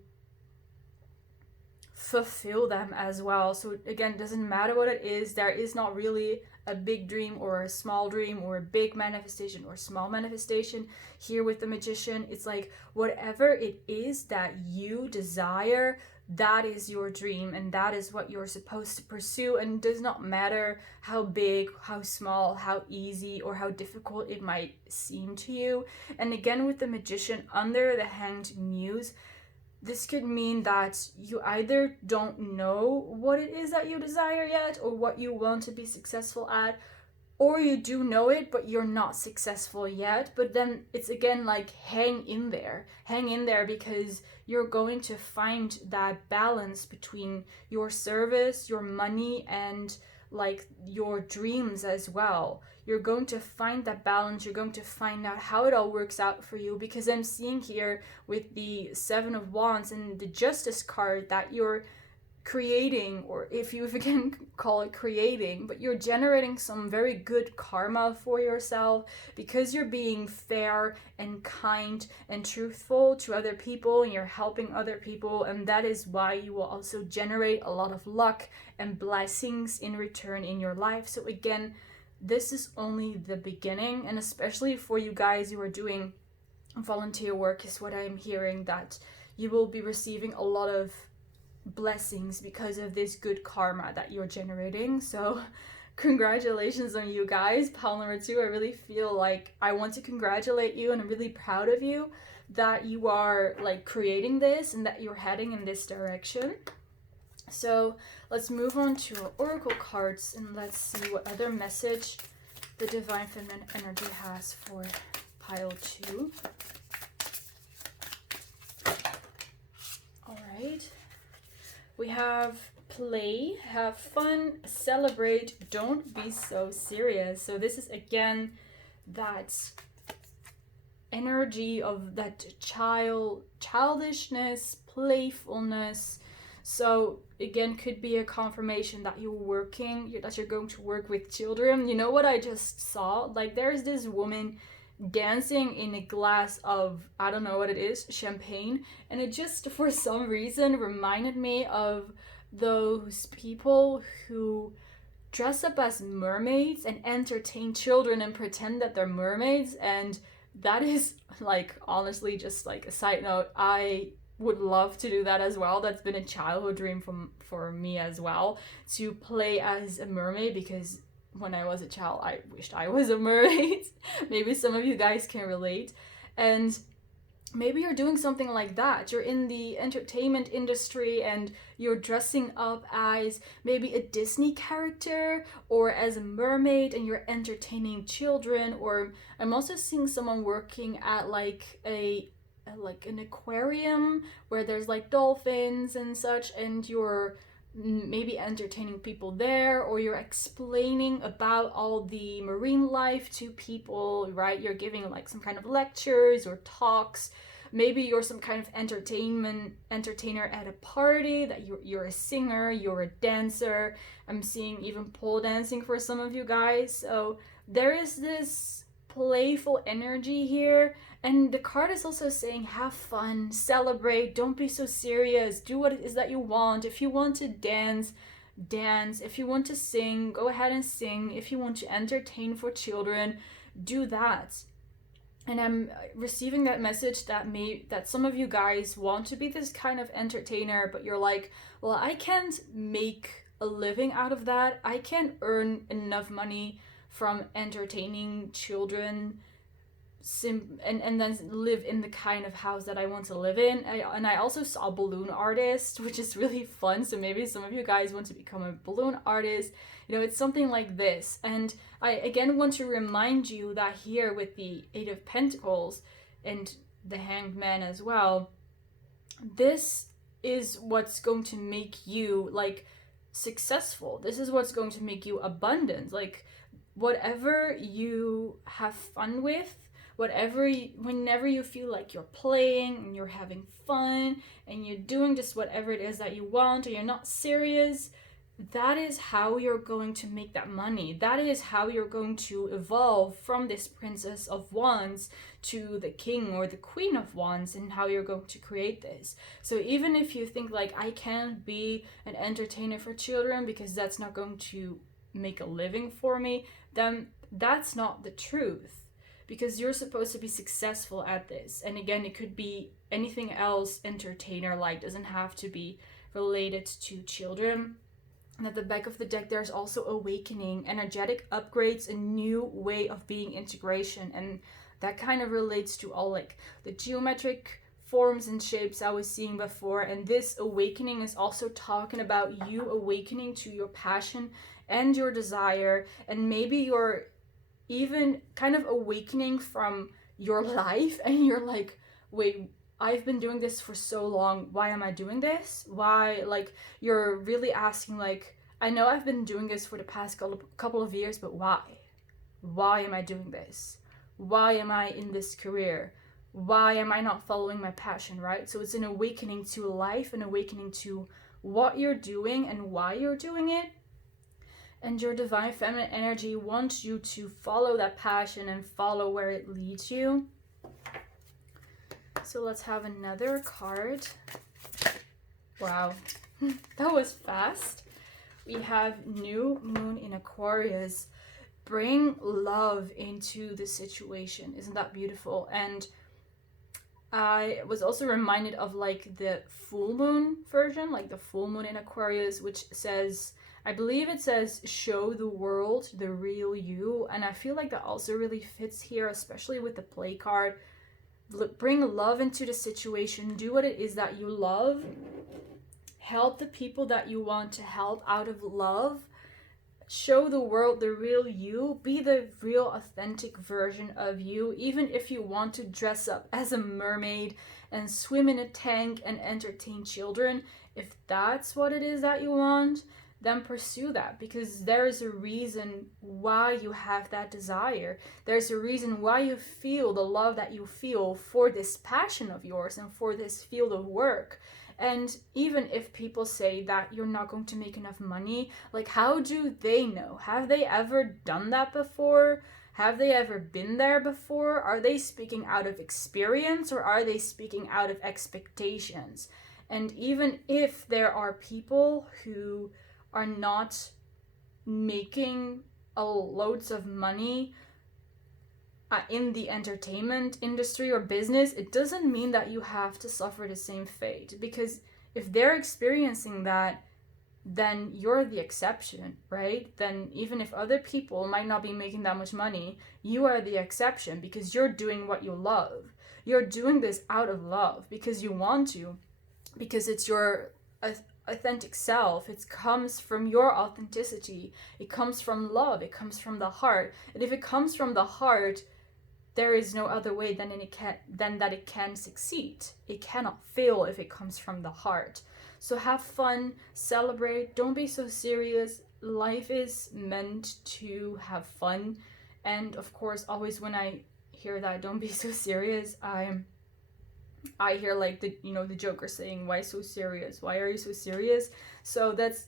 fulfill them as well. So again, it doesn't matter what it is. There is not really a big dream or a small dream, or a big manifestation or small manifestation. Here with the Magician, it's like whatever it is that you desire, that is your dream, and that is what you're supposed to pursue. And it does not matter how big, how small, how easy, or how difficult it might seem to you. And again, with the Magician under the Hanged Muse, this could mean that you either don't know what it is that you desire yet, or what you want to be successful at, or you do know it but you're not successful yet. But then it's again like hang in there, because you're going to find that balance between your service, your money, and like your dreams as well. You're going to find that balance. You're going to find out how it all works out for you, because I'm seeing here with the Seven of Wands and the Justice card that you're creating, or if you can call it creating, but you're generating some very good karma for yourself, because you're being fair and kind and truthful to other people, and you're helping other people, and that is why you will also generate a lot of luck and blessings in return in your life. So again, this is only the beginning, and especially for you guys who are doing volunteer work, is what I'm hearing, that you will be receiving a lot of blessings because of this good karma that you're generating. So congratulations on you guys. Pile number 2, I really feel like I want to congratulate you, and I'm really proud of you that you are like creating this and that you're heading in this direction. So let's move on to our oracle cards, and let's see what other message the divine feminine energy has for pile 2. All right. We have play, have fun, celebrate, don't be so serious. So this is again that energy of that childishness, playfulness. So again, could be a confirmation that you're going to work with children. You know what I just saw? Like there's this woman dancing in a glass of, I don't know what it is, champagne, and it just for some reason reminded me of those people who dress up as mermaids and entertain children and pretend that they're mermaids. And that is like, honestly, just like a side note, I would love to do that as well. That's been a childhood dream for me as well, to play as a mermaid, because when I was a child, I wished I was a mermaid. Maybe some of you guys can relate. And maybe you're doing something like that. You're in the entertainment industry and you're dressing up as maybe a Disney character or as a mermaid, and you're entertaining children. Or I'm also seeing someone working at like an aquarium where there's like dolphins and such, and you're maybe entertaining people there, or you're explaining about all the marine life to people, right? You're giving like some kind of lectures or talks. Maybe you're some kind of entertainer at a party, that you're a singer, you're a dancer. I'm seeing even pole dancing for some of you guys. So there is this playful energy here. And the card is also saying have fun, celebrate, don't be so serious, do what it is that you want. If you want to dance, dance. If you want to sing, go ahead and sing. If you want to entertain for children, do that. And I'm receiving that message that some of you guys want to be this kind of entertainer, but you're like, well, I can't make a living out of that. I can't earn enough money from entertaining children and then live in the kind of house that I want to live in. And I also saw balloon artist, which is really fun. So maybe some of you guys want to become a balloon artist. You know, it's something like this. And I again want to remind you that here with the 8 of Pentacles and the Hanged Man as well, this is what's going to make you like successful. This is what's going to make you abundant. Like whatever you have fun with, whenever you feel like you're playing and you're having fun and you're doing just whatever it is that you want, or you're not serious, that is how you're going to make that money. That is how you're going to evolve from this Princess of Wands to the King or the Queen of Wands, and how you're going to create this. So even if you think like, I can't be an entertainer for children because that's not going to make a living for me, then that's not the truth. Because you're supposed to be successful at this. And again, it could be anything else entertainer like, doesn't have to be related to children. And at the back of the deck, there's also awakening, energetic upgrades, a new way of being, integration. And that kind of relates to all like the geometric forms and shapes I was seeing before, and this awakening is also talking about you awakening to your passion and your desire, and maybe you're even kind of awakening from your life and you're like, wait, I've been doing this for so long, why am I doing this? Why, like, you're really asking, like, I know I've been doing this for the past couple of years, but why? Why am I doing this? Why am I in this career? Why am I not following my passion, right? So it's an awakening to life, an awakening to what you're doing and why you're doing it. And your divine feminine energy wants you to follow that passion and follow where it leads you. So let's have another card. Wow, that was fast. We have new moon in Aquarius. Bring love into the situation. Isn't that beautiful? And I was also reminded of like the full moon version, like the full moon in Aquarius, which says, I believe it says, show the world the real you. And I feel like that also really fits here, especially with the play card. Bring love into the situation. Do what it is that you love. Help the people that you want to help out of love. Show the world the real you. Be the real authentic version of you. Even if you want to dress up as a mermaid and swim in a tank and entertain children, if that's what it is that you want, then pursue that, because there is a reason why you have that desire. There's a reason why you feel the love that you feel for this passion of yours and for this field of work. And even if people say that you're not going to make enough money, like, how do they know? Have they ever done that before? Have they ever been there before? Are they speaking out of experience, or are they speaking out of expectations? And even if there are people who are not making loads of money in the entertainment industry or business, it doesn't mean that you have to suffer the same fate. Because if they're experiencing that, then you're the exception, right? Then even if other people might not be making that much money, you are the exception, because you're doing what you love. You're doing this out of love because you want to, because it's your authentic self. It comes from your authenticity. It comes from love. It comes from the heart. And if it comes from the heart, there is no other way than that it can succeed. It cannot fail if it comes from the heart. So have fun, celebrate, don't be so serious. Life is meant to have fun. And of course, always when I hear that, don't be so serious, I hear like the Joker saying, why so serious? Why are you so serious? So that's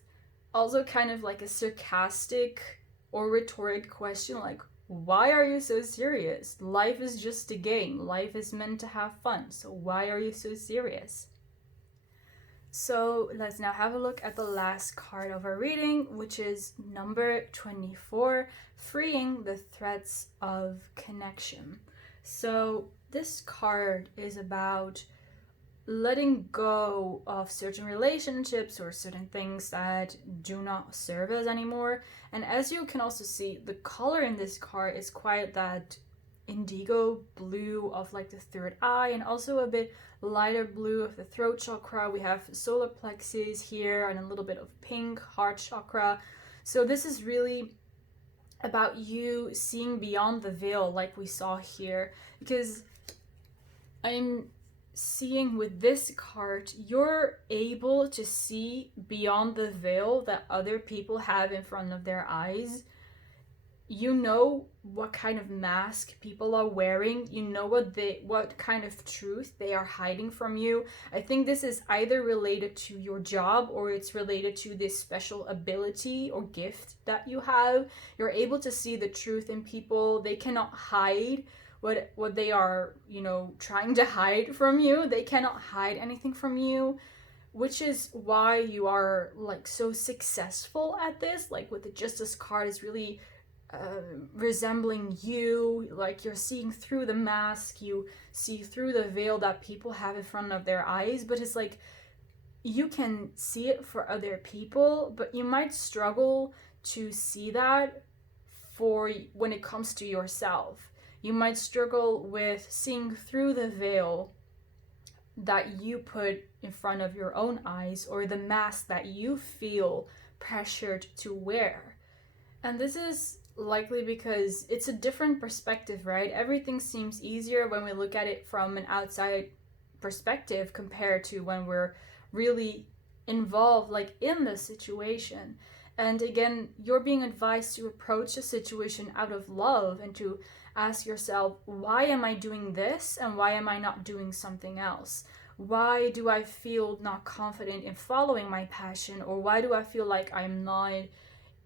also kind of like a sarcastic or rhetoric question, like, why are you so serious? Life is just a game. Life is meant to have fun. So why are you so serious? So let's now have a look at the last card of our reading, which is number 24, freeing the threads of connection. So this card is about letting go of certain relationships or certain things that do not serve us anymore. And as you can also see, the color in this card is quite that indigo blue of like the third eye, and also a bit lighter blue of the throat chakra. We have solar plexus here and a little bit of pink heart chakra. So this is really about you seeing beyond the veil, like we saw here, because I'm seeing with this card, you're able to see beyond the veil that other people have in front of their eyes. You know what kind of mask people are wearing. You know what kind of truth they are hiding from you. I think this is either related to your job, or it's related to this special ability or gift that you have. You're able to see the truth in people. They cannot hide what they are, trying to hide from you. They cannot hide anything from you, which is why you are like so successful at this. Like with the Justice card is really resembling you, like you're seeing through the mask, you see through the veil that people have in front of their eyes, but it's like you can see it for other people, but you might struggle to see that for when it comes to yourself. You might struggle with seeing through the veil that you put in front of your own eyes, or the mask that you feel pressured to wear. And this is likely because it's a different perspective, right? Everything seems easier when we look at it from an outside perspective compared to when we're really involved, like in the situation. And again, you're being advised to approach the situation out of love and to ask yourself, why am I doing this and why am I not doing something else? Why do I feel not confident in following my passion, or why do I feel like I'm not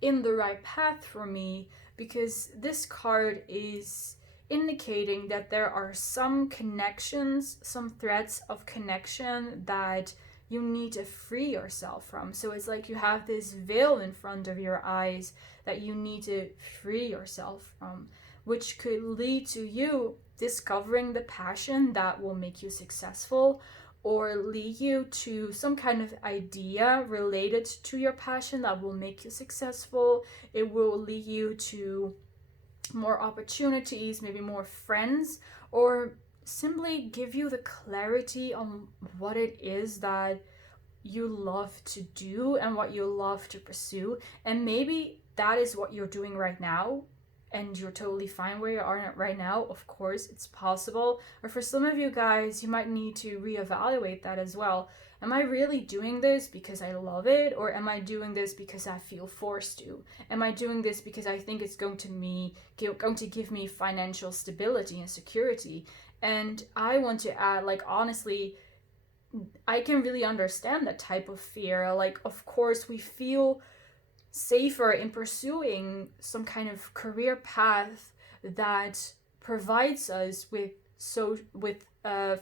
in the right path for me? Because this card is indicating that there are some connections, some threads of connection that you need to free yourself from. So it's like you have this veil in front of your eyes that you need to free yourself from, which could lead to you discovering the passion that will make you successful, or lead you to some kind of idea related to your passion that will make you successful. It will lead you to more opportunities, maybe more friends, or simply give you the clarity on what it is that you love to do and what you love to pursue. And maybe that is what you're doing right now, and you're totally fine where you are right now. Of course, it's possible. Or for some of you guys, you might need to reevaluate that as well. Am I really doing this because I love it, or am I doing this because I feel forced to? Am I doing this because I think it's going to give me financial stability and security? And I want to add, like, honestly, I can really understand that type of fear. Like, of course, we feel safer in pursuing some kind of career path that provides us with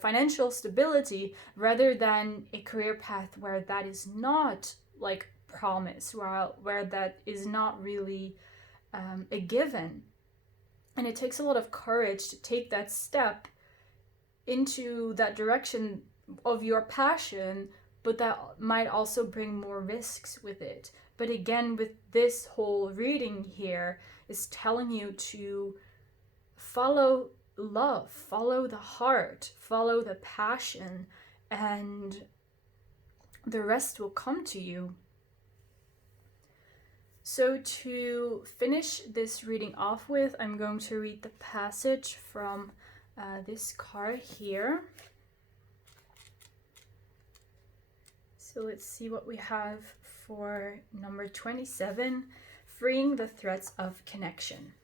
financial stability, rather than a career path where that is not like promised, where that is not really a given. And it takes a lot of courage to take that step into that direction of your passion, but that might also bring more risks with it. But again, with this whole reading here is telling you to follow love, follow the heart, follow the passion, and the rest will come to you. So to finish this reading off with, I'm going to read the passage from this card here. So let's see what we have for number 27, freeing the threads of connection.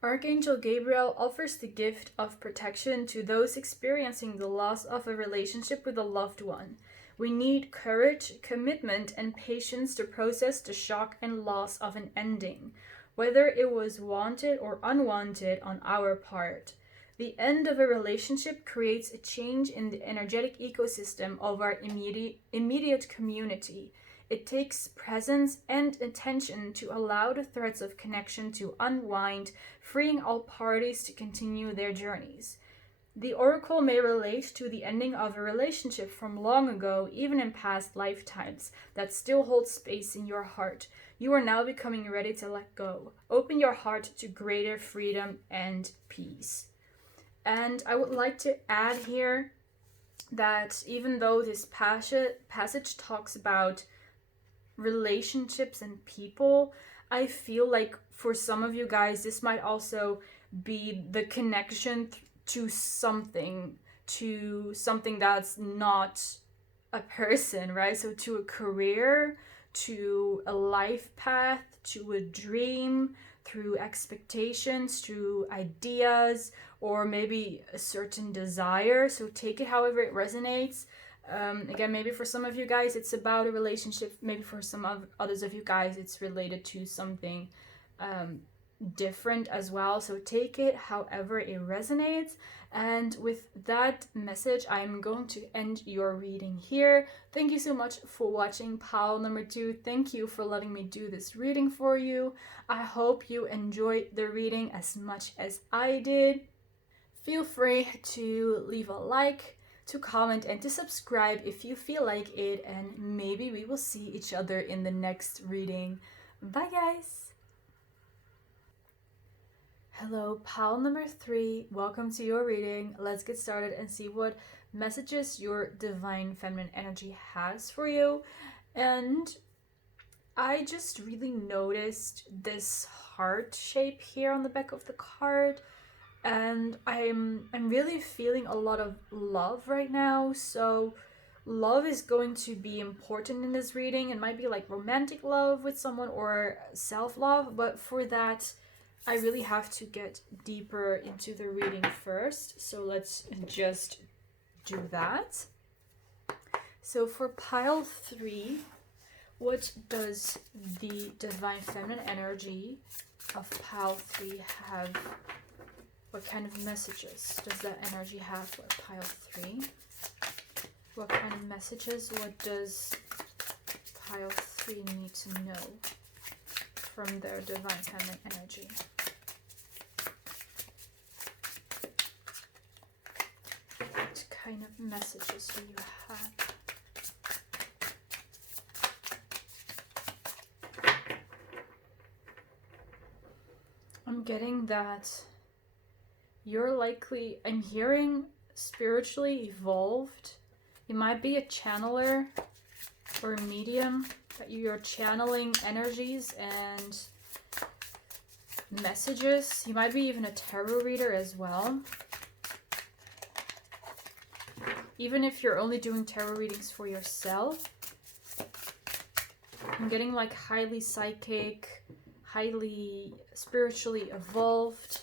Archangel Gabriel offers the gift of protection to those experiencing the loss of a relationship with a loved one. We need courage, commitment, and patience to process the shock and loss of an ending, whether it was wanted or unwanted on our part. The end of a relationship creates a change in the energetic ecosystem of our immediate community. It takes presence and attention to allow the threads of connection to unwind, freeing all parties to continue their journeys. The oracle may relate to the ending of a relationship from long ago, even in past lifetimes, that still holds space in your heart. You are now becoming ready to let go. Open your heart to greater freedom and peace. And I would like to add here that even though this passage talks about relationships and people, I feel like for some of you guys, this might also be the connection to something that's not a person, right? So to a career, to a life path, to a dream, through expectations, through ideas, or maybe a certain desire. So take it however it resonates. Again, maybe for some of you guys it's about a relationship, maybe for some of others of you guys it's related to something different as well. So take it however it resonates. And with that message, I'm going to end your reading here. Thank you so much for watching pile number 2. Thank you for letting me do this reading for you. I hope you enjoyed the reading as much as I did. Feel free to leave a like, to comment, and to subscribe if you feel like it, and maybe we will see each other in the next reading. Bye guys! Hello, pile number 3. Welcome to your reading. Let's get started and see what messages your divine feminine energy has for you. And I just really noticed this heart shape here on the back of the card, and I'm really feeling a lot of love right now. So love is going to be important in this reading. It might be like romantic love with someone or self-love, but for that I really have to get deeper into the reading first. So let's just do that. So for pile 3, what does the divine feminine energy of pile 3 have? What kind of messages does that energy have for pile 3? What kind of messages? What does pile 3 need to know from their divine feminine energy? What kind of messages do you have? I'm getting that you're likely, I'm hearing spiritually evolved. You might be a channeler or a medium, that you're channeling energies and messages. You might be even a tarot reader as well. Even if you're only doing tarot readings for yourself. I'm getting like highly psychic, highly spiritually evolved.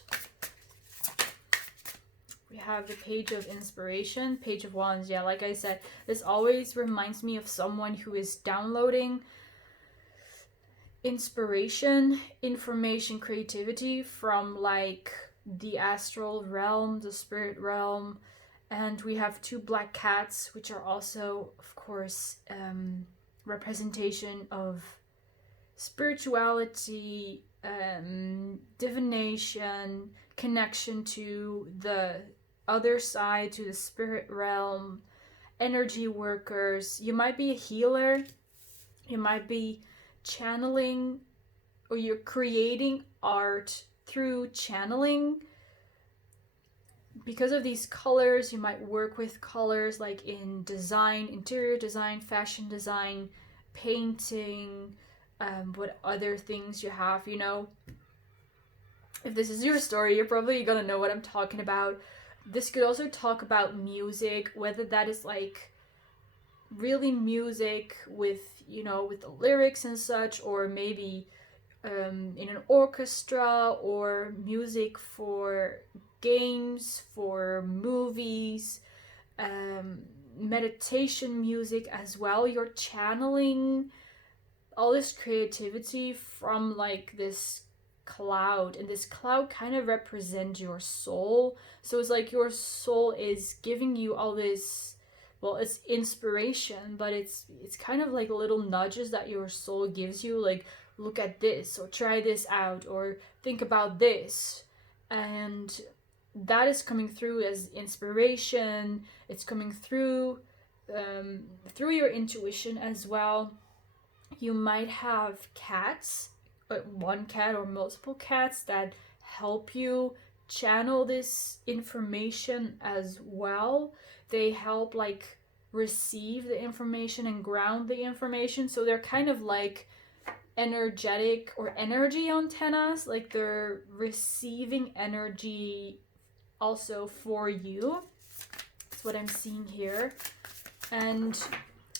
We have the Page of Inspiration, Page of Wands. Yeah, like I said, this always reminds me of someone who is downloading inspiration, information, creativity from like the astral realm, the spirit realm. And we have 2 black cats, which are also, of course, representation of spirituality, divination, connection to the other side, to the spirit realm, energy workers. You might be a healer. You might be channeling, or you're creating art through channeling. Because of these colors, you might work with colors like in design, interior design, fashion design, painting, what other things you have, you know. If this is your story, you're probably gonna know what I'm talking about. This could also talk about music, whether that is like really music with, you know, with the lyrics and such, or maybe in an orchestra, or music for games, for movies, meditation music as well. You're channeling all this creativity from like this cloud, and this cloud kind of represents your soul. So it's like your soul is giving you all this, well, it's inspiration, but it's kind of like little nudges that your soul gives you, like look at this, or try this out, or think about this. And that is coming through as inspiration. It's coming through through your intuition as well. You might have cats, one cat or multiple cats, that help you channel this information as well. They help like receive the information and ground the information. So they're kind of like energetic or energy antennas, like they're receiving energy also for you. That's what I'm seeing here. And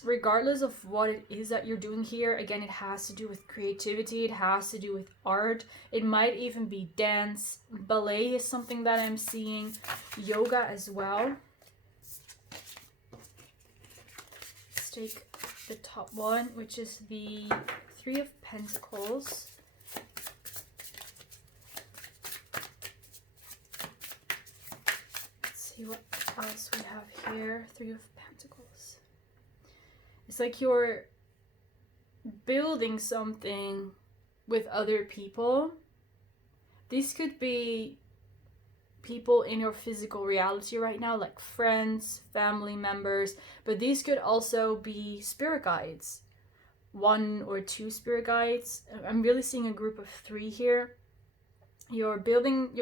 regardless of what it is that you're doing here, again, it has to do with creativity, it has to do with art, it might even be dance, ballet is something that I'm seeing, yoga as well. Let's take the top one, which is the 3 of Pentacles. Let's see what else we have here. 3 of Pentacles. It's like you're building something with other people. These could be people in your physical reality right now, like friends, family members, but these could also be spirit guides. 1 or 2 spirit guides. I'm really seeing a group of 3 here. you're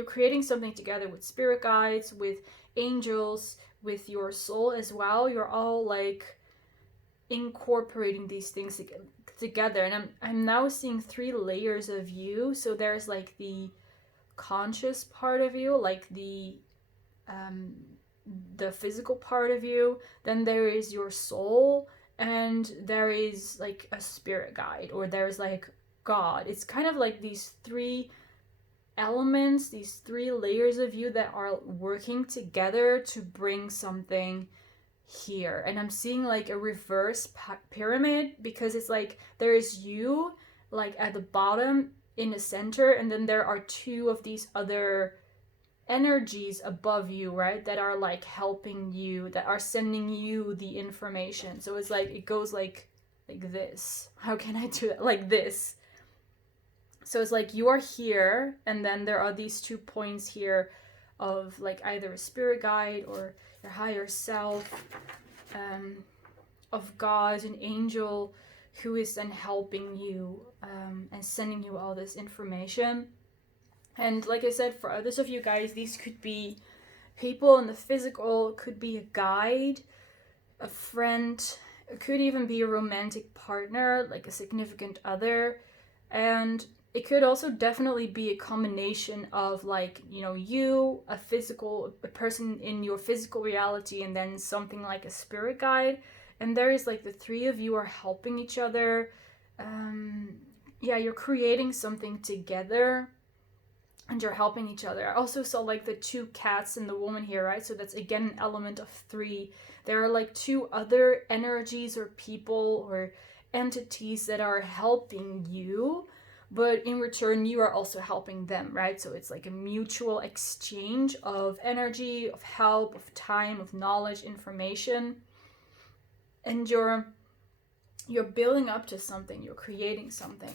creating something together with spirit guides, with angels, with your soul as well. You're all like incorporating these things together. And I'm now seeing 3 layers of you. So there's like the conscious part of you, like the physical part of you, then there is your soul, and there is like a spirit guide, or there's like God. It's kind of like these 3 elements, these 3 layers of you that are working together to bring something here. And I'm seeing like a reverse pyramid, because it's like there is you like at the bottom in the center, and then there are 2 of these other energies above you, right, that are like helping you, that are sending you the information. So it's like it goes like this. How can I do it? Like this. So it's like you are here, and then there are these 2 points here of like either a spirit guide or your higher self, of God, an angel, who is then helping you and sending you all this information. And like I said, for others of you guys, these could be people in the physical, could be a guide, a friend, it could even be a romantic partner, like a significant other. And it could also definitely be a combination of like, you know, you, a person in your physical reality, and then something like a spirit guide. And there is like the 3 of you are helping each other. Yeah, you're creating something together, and you're helping each other. I also saw like the 2 cats and the woman here, right? So that's again an element of 3. There are like 2 other energies or people or entities that are helping you, but in return you are also helping them, right? So it's like a mutual exchange of energy, of help, of time, of knowledge, information. And you're building up to something, you're creating something.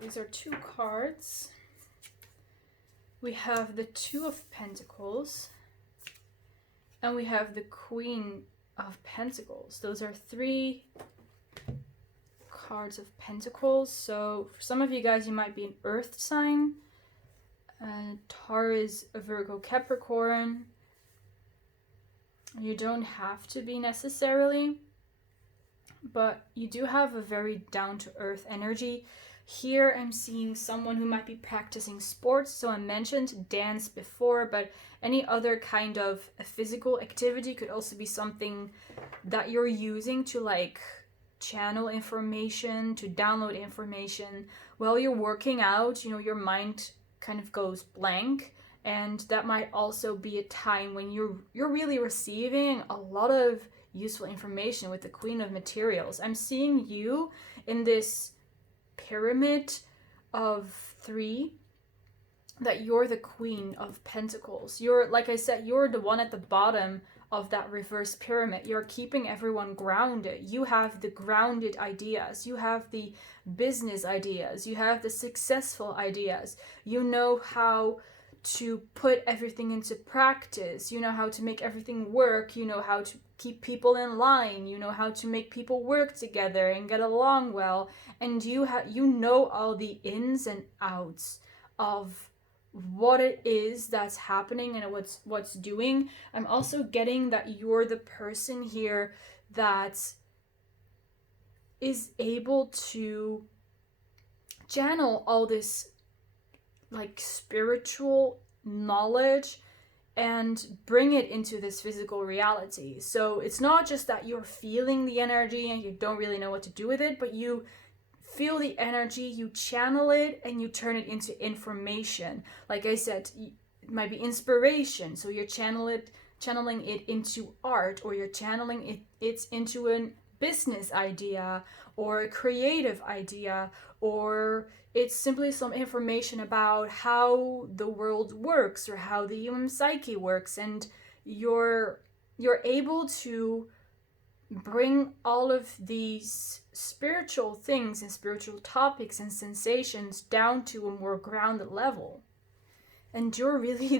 These are 2 cards. We have the 2 of Pentacles, and we have the Queen of Pentacles. Those are 3 cards of Pentacles. So for some of you guys, you might be an earth sign. Taurus, Virgo, Capricorn. You don't have to be necessarily, but you do have a very down-to-earth energy. Here I'm seeing someone who might be practicing sports. So I mentioned dance before, but any other kind of physical activity could also be something that you're using to like channel information, to download information. While you're working out, you know, your mind kind of goes blank, and that might also be a time when you're really receiving a lot of useful information with the Queen of Materials. I'm seeing you in this pyramid of 3, that you're the Queen of Pentacles. You're, like I said, you're the one at the bottom of that reverse pyramid. You're keeping everyone grounded. You have the grounded ideas. You have the business ideas. You have the successful ideas. You know how to put everything into practice. You know how to make everything work. You know how to keep people in line. You know how to make people work together and get along well. And you know all the ins and outs of what it is that's happening and what's doing. I'm also getting that you're the person here that is able to channel all this like spiritual knowledge and bring it into this physical reality. So it's not just that you're feeling the energy and you don't really know what to do with it, but you feel the energy, you channel it, and you turn it into information. Like I said, it might be inspiration, so you're channeling it into art, or you're channeling it into a business idea or a creative idea, or it's simply some information about how the world works or how the human psyche works, and you're able to bring all of these spiritual things and spiritual topics and sensations down to a more grounded level. And you're really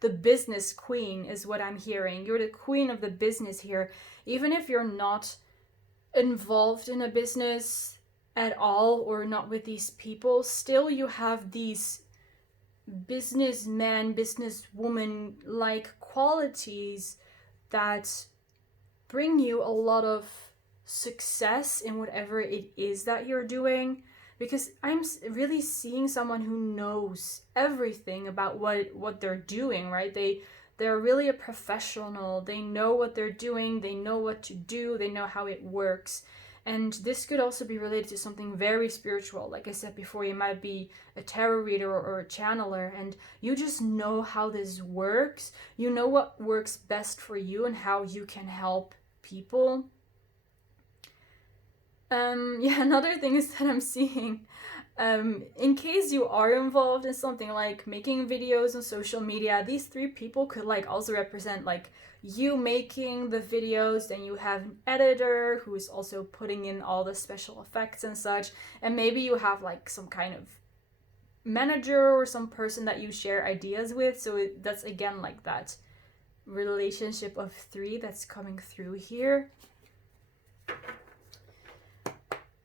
the business queen is what I'm hearing. You're the queen of the business here. Even if you're not involved in a business at all, or not with these people, still you have these businessman, businesswoman like qualities that bring you a lot of success in whatever it is that you're doing. Because I'm really seeing someone who knows everything about what they're doing, right? They're really a professional. They know what they're doing. They know what to do. They know how it works. And this could also be related to something very spiritual. Like I said before, you might be a tarot reader or a channeler, and you just know how this works. You know what works best for you and how you can help people. Yeah, another thing is that I'm seeing, in case you are involved in something like making videos on social media, these three people could like also represent like you making the videos, then you have an editor who is also putting in all the special effects and such, and maybe you have like some kind of manager or some person that you share ideas with. So that's again like that relationship of three that's coming through here.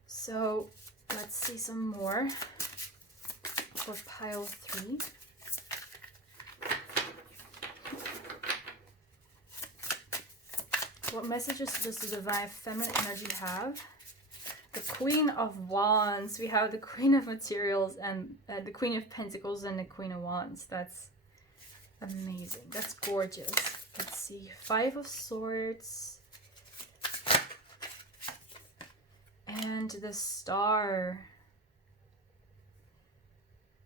So let's see some more for pile 3. What messages does the divine feminine energy have? The Queen of Wands. We have the Queen of Materials and the Queen of Pentacles and the Queen of Wands. That's amazing. That's gorgeous. Let's see. 5 of Swords. And the Star.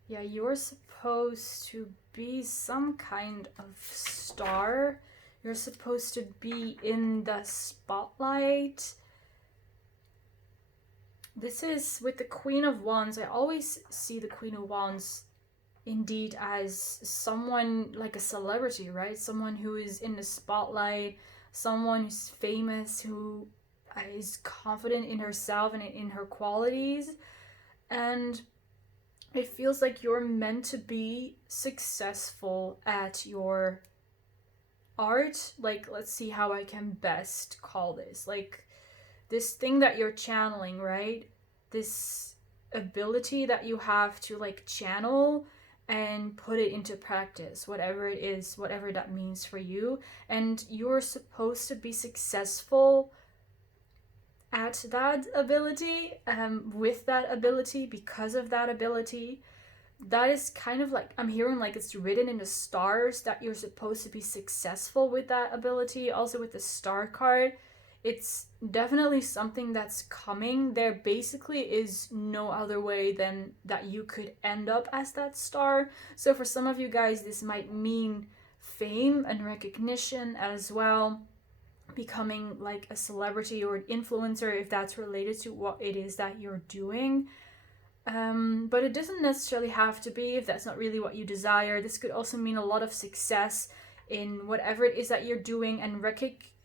Yeah, you're supposed to be some kind of star. You're supposed to be in the spotlight. This is with the Queen of Wands. I always see the Queen of Wands indeed as someone like a celebrity, right? Someone who is in the spotlight, someone who's famous, who is confident in herself and in her qualities. And it feels like you're meant to be successful at your art. Like, let's see how I can best call this. Like, this thing that you're channeling, right? This ability that you have to like channel and put it into practice, whatever it is, whatever that means for you. And you're supposed to be successful at that ability, with that ability, because of that ability. That is kind of like, I'm hearing like it's written in the stars that you're supposed to be successful with that ability. Also with the Star card, it's definitely something that's coming. There basically is no other way than that you could end up as that star. So for some of you guys, this might mean fame and recognition as well. Becoming like a celebrity or an influencer, if that's related to what it is that you're doing. But it doesn't necessarily have to be if that's not really what you desire. This could also mean a lot of success in whatever it is that you're doing, and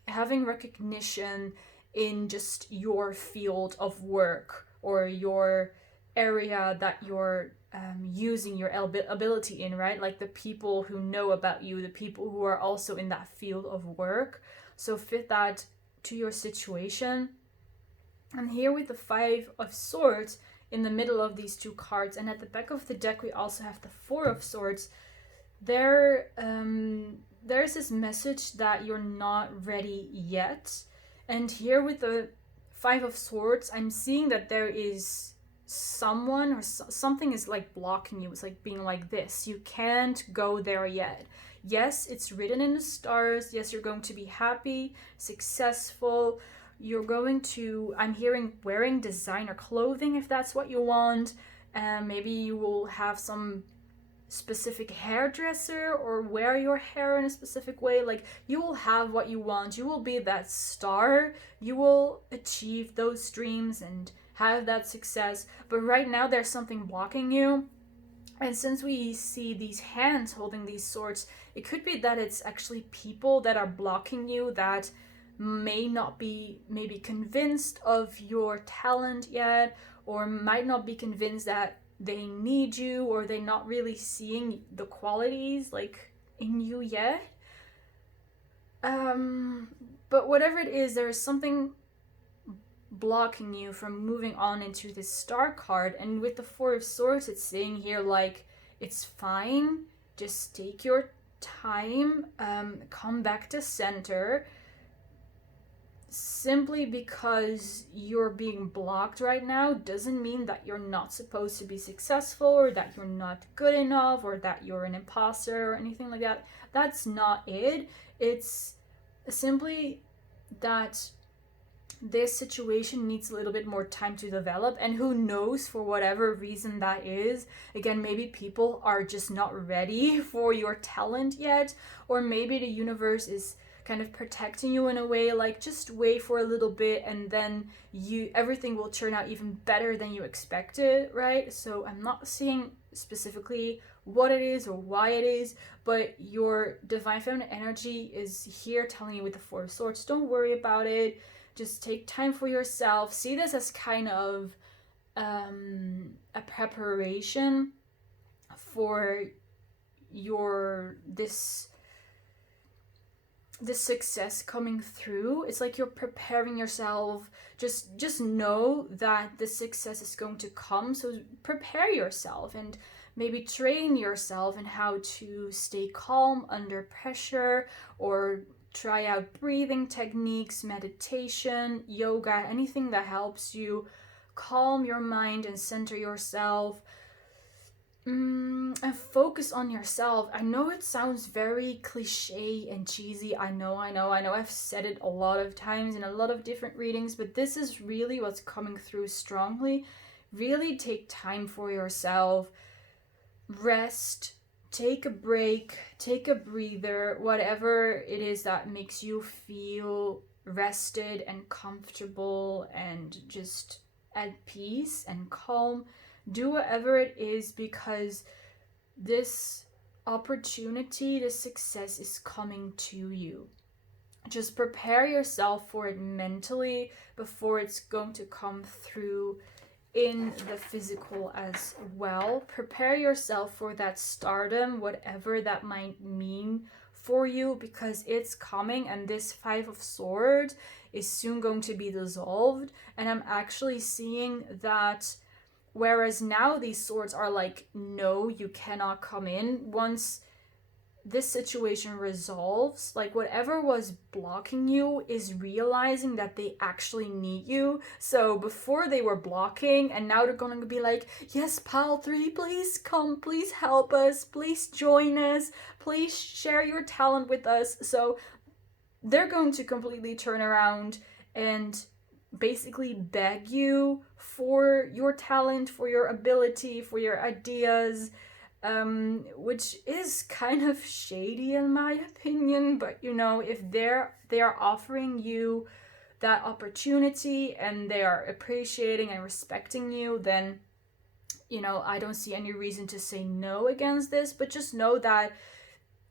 having recognition in just your field of work or your area that you're using your ability in, right? Like the people who know about you, the people who are also in that field of work. So fit that to your situation. And here with the 5 of Swords in the middle of these 2 cards, and at the back of the deck we also have the 4 of Swords. There's this message that you're not ready yet. And here with the 5 of Swords, I'm seeing that there is someone or something is like blocking you. It's like being like this. You can't go there yet. Yes, it's written in the stars. Yes, you're going to be happy, successful. You're going to, I'm hearing wearing designer clothing if that's what you want. Maybe you will have some specific hairdresser or wear your hair in a specific way. Like, you will have what you want. You will be that star. You will achieve those dreams and have that success. But right now there's something blocking you. And since we see these hands holding these swords, it could be that it's actually people that are blocking you that may not be maybe convinced of your talent yet, or might not be convinced that they need you, or they're not really seeing the qualities like in you yet. But whatever it is, there is something blocking you from moving on into this Star card. And with the Four of Swords, it's saying here, like, it's fine, just take your time, come back to center. Simply because you're being blocked right now doesn't mean that you're not supposed to be successful, or that you're not good enough, or that you're an imposter or anything like that. That's not it. It's simply that this situation needs a little bit more time to develop, and who knows, for whatever reason that is. Again, maybe people are just not ready for your talent yet, or maybe the universe is kind of protecting you in a way, like, just wait for a little bit and then everything will turn out even better than you expected, right? So I'm not seeing specifically what it is or why it is, but your divine feminine energy is here telling you with the Four of Swords, don't worry about it, just take time for yourself. See this as kind of a preparation for this success coming through. It's like you're preparing yourself. Just know that the success is going to come, so prepare yourself and maybe train yourself in how to stay calm under pressure, or try out breathing techniques, meditation, yoga, anything that helps you calm your mind and center yourself. And focus on yourself. I know it sounds very cliche and cheesy. I know. I've said it a lot of times in a lot of different readings, but this is really what's coming through strongly. Really take time for yourself. Rest. Take a break. Take a breather. Whatever it is that makes you feel rested and comfortable and just at peace and calm. Do whatever it is, because this opportunity, this success is coming to you. Just prepare yourself for it mentally before it's going to come through in the physical as well. Prepare yourself for that stardom, whatever that might mean for you, because it's coming, and this Five of Swords is soon going to be dissolved. And I'm actually seeing that whereas now these swords are like, no, you cannot come in. Once this situation resolves, like, whatever was blocking you is realizing that they actually need you. So before they were blocking, and now they're going to be like, yes, Pile 3, please come, please help us, please join us, please share your talent with us. So they're going to completely turn around and basically beg you for your talent, for your ability, for your ideas, which is kind of shady in my opinion. But you know, if they are offering you that opportunity and they are appreciating and respecting you, then you know, I don't see any reason to say no against this. But just know that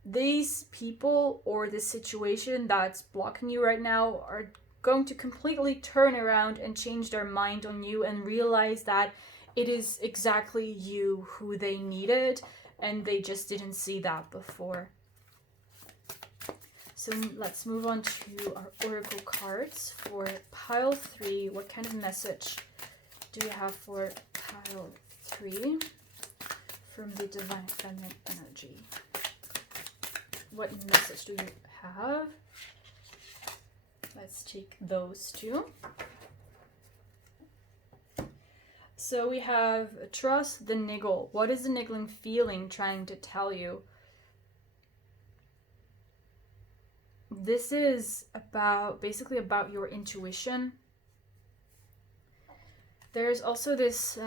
these people or this situation that's blocking you right now are going to completely turn around and change their mind on you and realize that it is exactly you who they needed, and they just didn't see that before. So let's move on to our oracle cards for pile 3. What kind of message do you have for pile 3 from the divine feminine energy? What message do you have? Let's take those two. So we have trust the niggle. What is the niggling feeling trying to tell you? This is basically about your intuition. There's also this,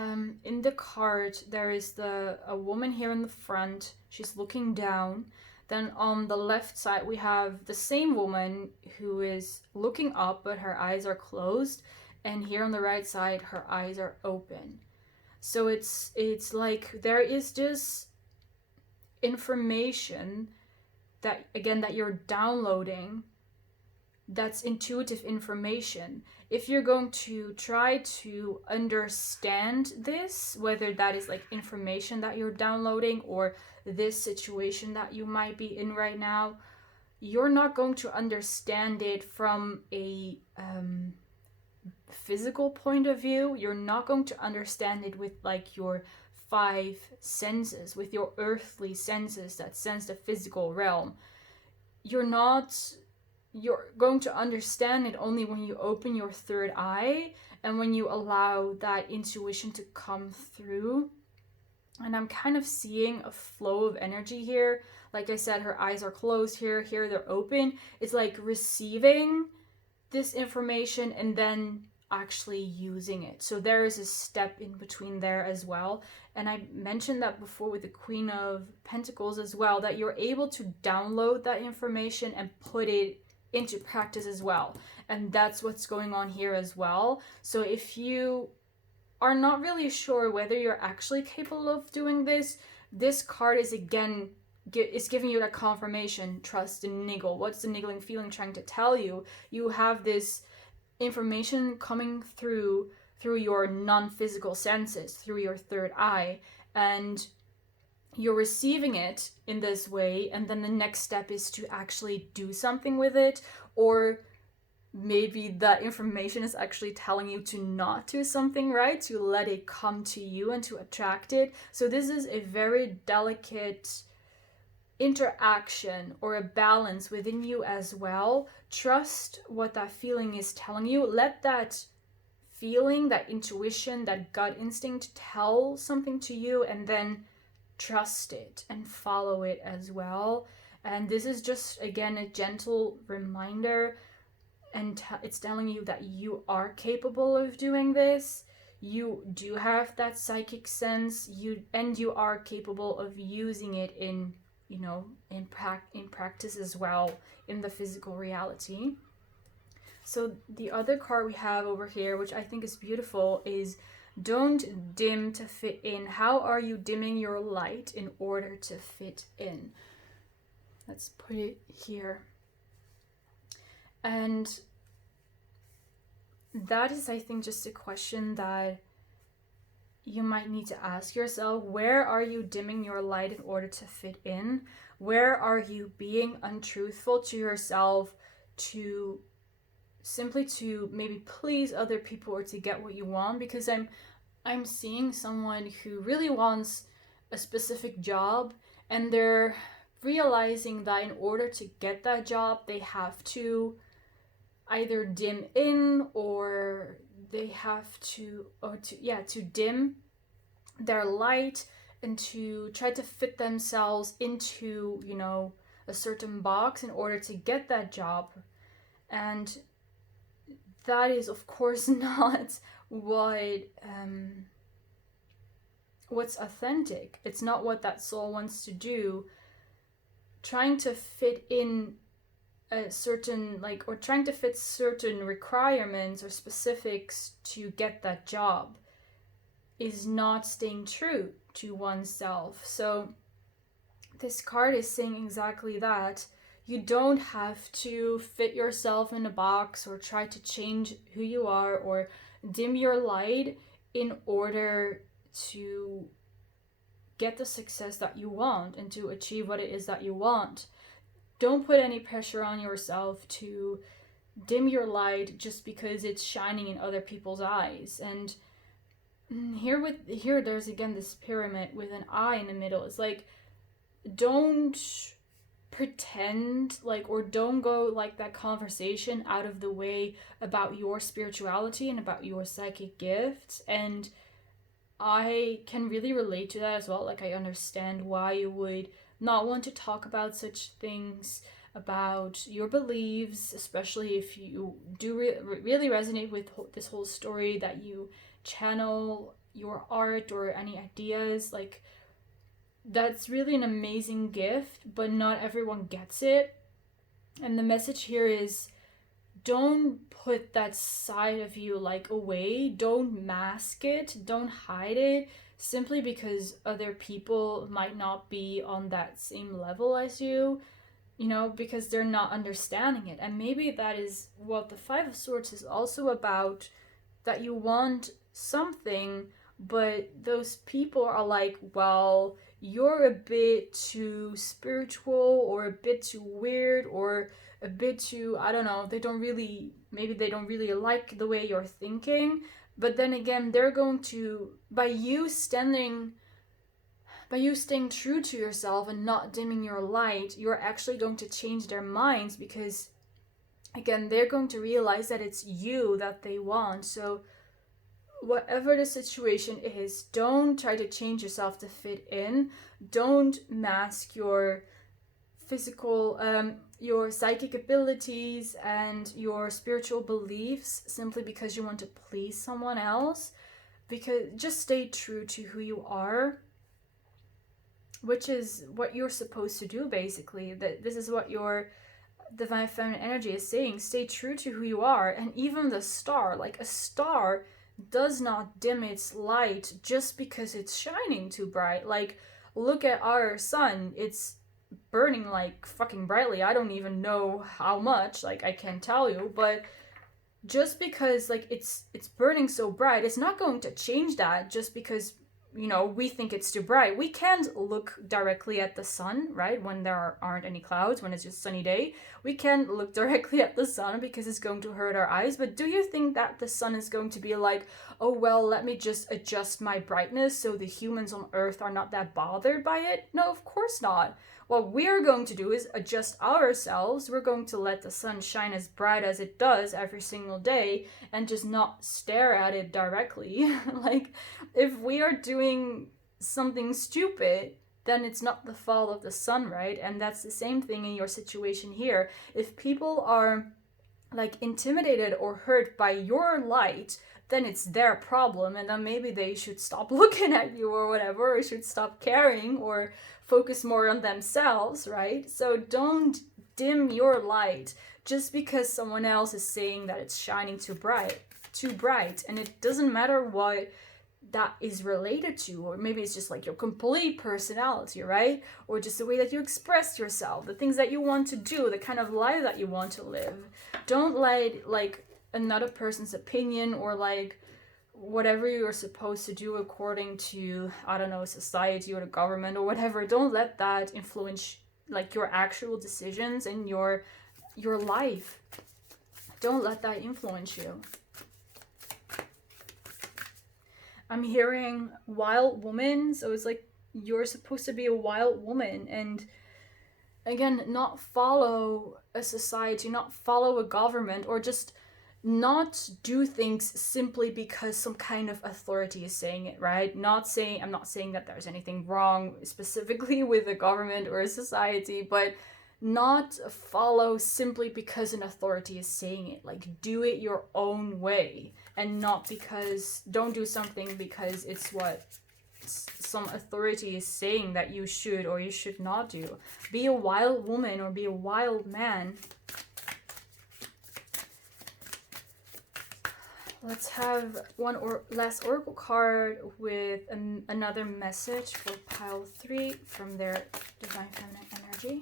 in the card, there is a woman here in the front. She's looking down. Then on the left side, we have the same woman who is looking up, but her eyes are closed. And here on the right side, her eyes are open. So it's like there is this information that you're downloading, that's intuitive information. If you're going to try to understand this, whether that is like information that you're downloading or this situation that you might be in right now, you're not going to understand it from a physical point of view. You're not going to understand it with like your five senses, with your earthly senses that sense the physical realm. You're going to understand it only when you open your third eye and when you allow that intuition to come through. And I'm kind of seeing a flow of energy here. Like I said, her eyes are closed here they're open. It's like receiving this information and then actually using it. So there is a step in between there as well. And I mentioned that before with the Queen of Pentacles as well, that you're able to download that information and put it into practice as well. And that's what's going on here as well. So if you are not really sure whether you're actually capable of doing this, this card is again is giving you that confirmation, trust and niggle. What's the niggling feeling trying to tell you? You have this information coming through your non-physical senses, through your third eye, and you're receiving it in this way, and then the next step is to actually do something with it, or maybe that information is actually telling you to not do something, right? To let it come to you and to attract it. So this is a very delicate interaction or a balance within you as well. Trust what that feeling is telling you. Let that feeling, that intuition, that gut instinct tell something to you, and then trust it and follow it as well. And this is just, again, a gentle reminder, and it's telling you that you are capable of doing this. You do have that psychic sense, you are capable of using it in practice as well, in the physical reality. So the other card we have over here, which I think is beautiful, is don't dim to fit in. How are you dimming your light in order to fit in? Let's put it here. And that is, I think, just a question that you might need to ask yourself. Where are you dimming your light in order to fit in? Where are you being untruthful to yourself to simply to maybe please other people or to get what you want? Because I'm seeing someone who really wants a specific job, and they're realizing that in order to get that job, they have to either dim in, or they have to dim their light and to try to fit themselves into, a certain box in order to get that job. And that is, of course, not what's authentic. It's not what that soul wants to do. Trying to fit in a certain, or trying to fit certain requirements or specifics to get that job is not staying true to oneself. So this card is saying exactly that. You don't have to fit yourself in a box or try to change who you are or dim your light in order to get the success that you want and to achieve what it is that you want. Don't put any pressure on yourself to dim your light just because it's shining in other people's eyes. And here there's again this pyramid with an eye in the middle. It's like, don't pretend or don't go that conversation out of the way about your spirituality and about your psychic gifts. And I can really relate to that as well. I understand why you would not want to talk about such things, about your beliefs, especially if you do really resonate with this whole story, that you channel your art or any ideas. That's really an amazing gift, but not everyone gets it. And the message here is, don't put that side of you away. Don't mask it. Don't hide it simply because other people might not be on that same level as you, because they're not understanding it. And maybe that is what the Five of Swords is also about, that you want something, but those people are well, you're a bit too spiritual or a bit too weird or a bit too, I don't know, they don't really maybe they don't really like the way you're thinking, but then again, they're going to, by you staying true to yourself and not dimming your light, you're actually going to change their minds, because again, they're going to realize that it's you that they want. So whatever the situation is, don't try to change yourself to fit in. Don't mask your physical, your psychic abilities and your spiritual beliefs simply because you want to please someone else. Because just stay true to who you are, which is what you're supposed to do, basically. That this is what your divine feminine energy is saying. Stay true to who you are. And even the star, like a star does not dim its light just because it's shining too bright. Like, look at our sun. It's burning like fucking brightly. I don't even know how much, like I can't tell you, but just because like it's burning so bright, it's not going to change that just because, you know, we think it's too bright. We can't look directly at the sun, right? When there aren't any clouds, when it's just sunny day, we can't look directly at the sun because it's going to hurt our eyes. But do you think that the sun is going to be like, oh, well, let me just adjust my brightness so the humans on Earth are not that bothered by it? No, of course not. What we're going to do is adjust ourselves. We're going to let the sun shine as bright as it does every single day and just not stare at it directly. Like, if we are doing something stupid, then it's not the fault of the sun, right? And that's the same thing in your situation here. If people are like intimidated or hurt by your light, then it's their problem, and then maybe they should stop looking at you or whatever, or should stop caring or focus more on themselves, right? So don't dim your light just because someone else is saying that it's shining too bright. And it doesn't matter what that is related to, or maybe it's just like your complete personality, right? Or just the way that you express yourself, the things that you want to do, the kind of life that you want to live. Don't let like another person's opinion or like whatever you're supposed to do according to, I don't know, society or the government or whatever, don't let that influence like your actual decisions and your life. Don't let that influence you. I'm hearing wild woman, so it's like you're supposed to be a wild woman, and again, not follow a society, not follow a government, or just not do things simply because some kind of authority is saying it, right? I'm not saying that there's anything wrong specifically with the government or a society, but not follow simply because an authority is saying it. Like, do it your own way, and not because, don't do something because it's what some authority is saying that you should or you should not do. Be a wild woman or be a wild man. Let's have one last oracle card with another message for pile 3 from their divine feminine energy.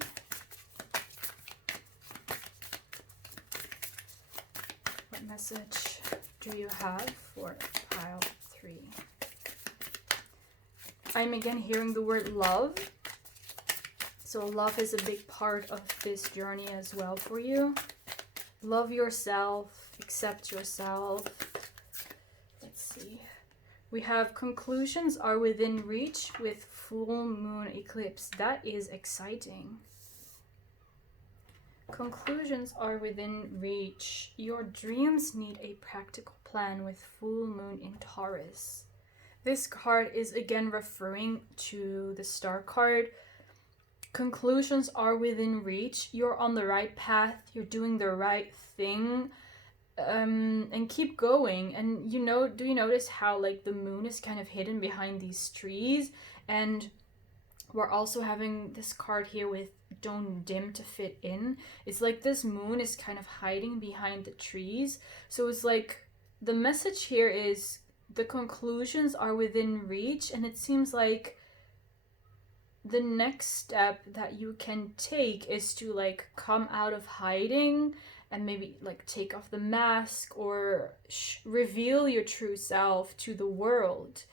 What message do you have for pile 3? I'm again hearing the word love. So love is a big part of this journey as well for you. Love yourself, accept yourself. Let's see. We have conclusions are within reach with full moon eclipse. That is exciting. Conclusions are within reach. Your dreams need a practical plan with full moon in Taurus. This card is again referring to the star card. Conclusions are within reach. You're on the right path. You're doing the right thing. And keep going. And you know, do you notice how like the moon is kind of hidden behind these trees? And we're also having this card here with don't dim to fit in. It's like this moon is kind of hiding behind the trees. So it's like the message here is the conclusions are within reach, and it seems like the next step that you can take is to like come out of hiding and maybe like take off the mask or reveal your true self to the world.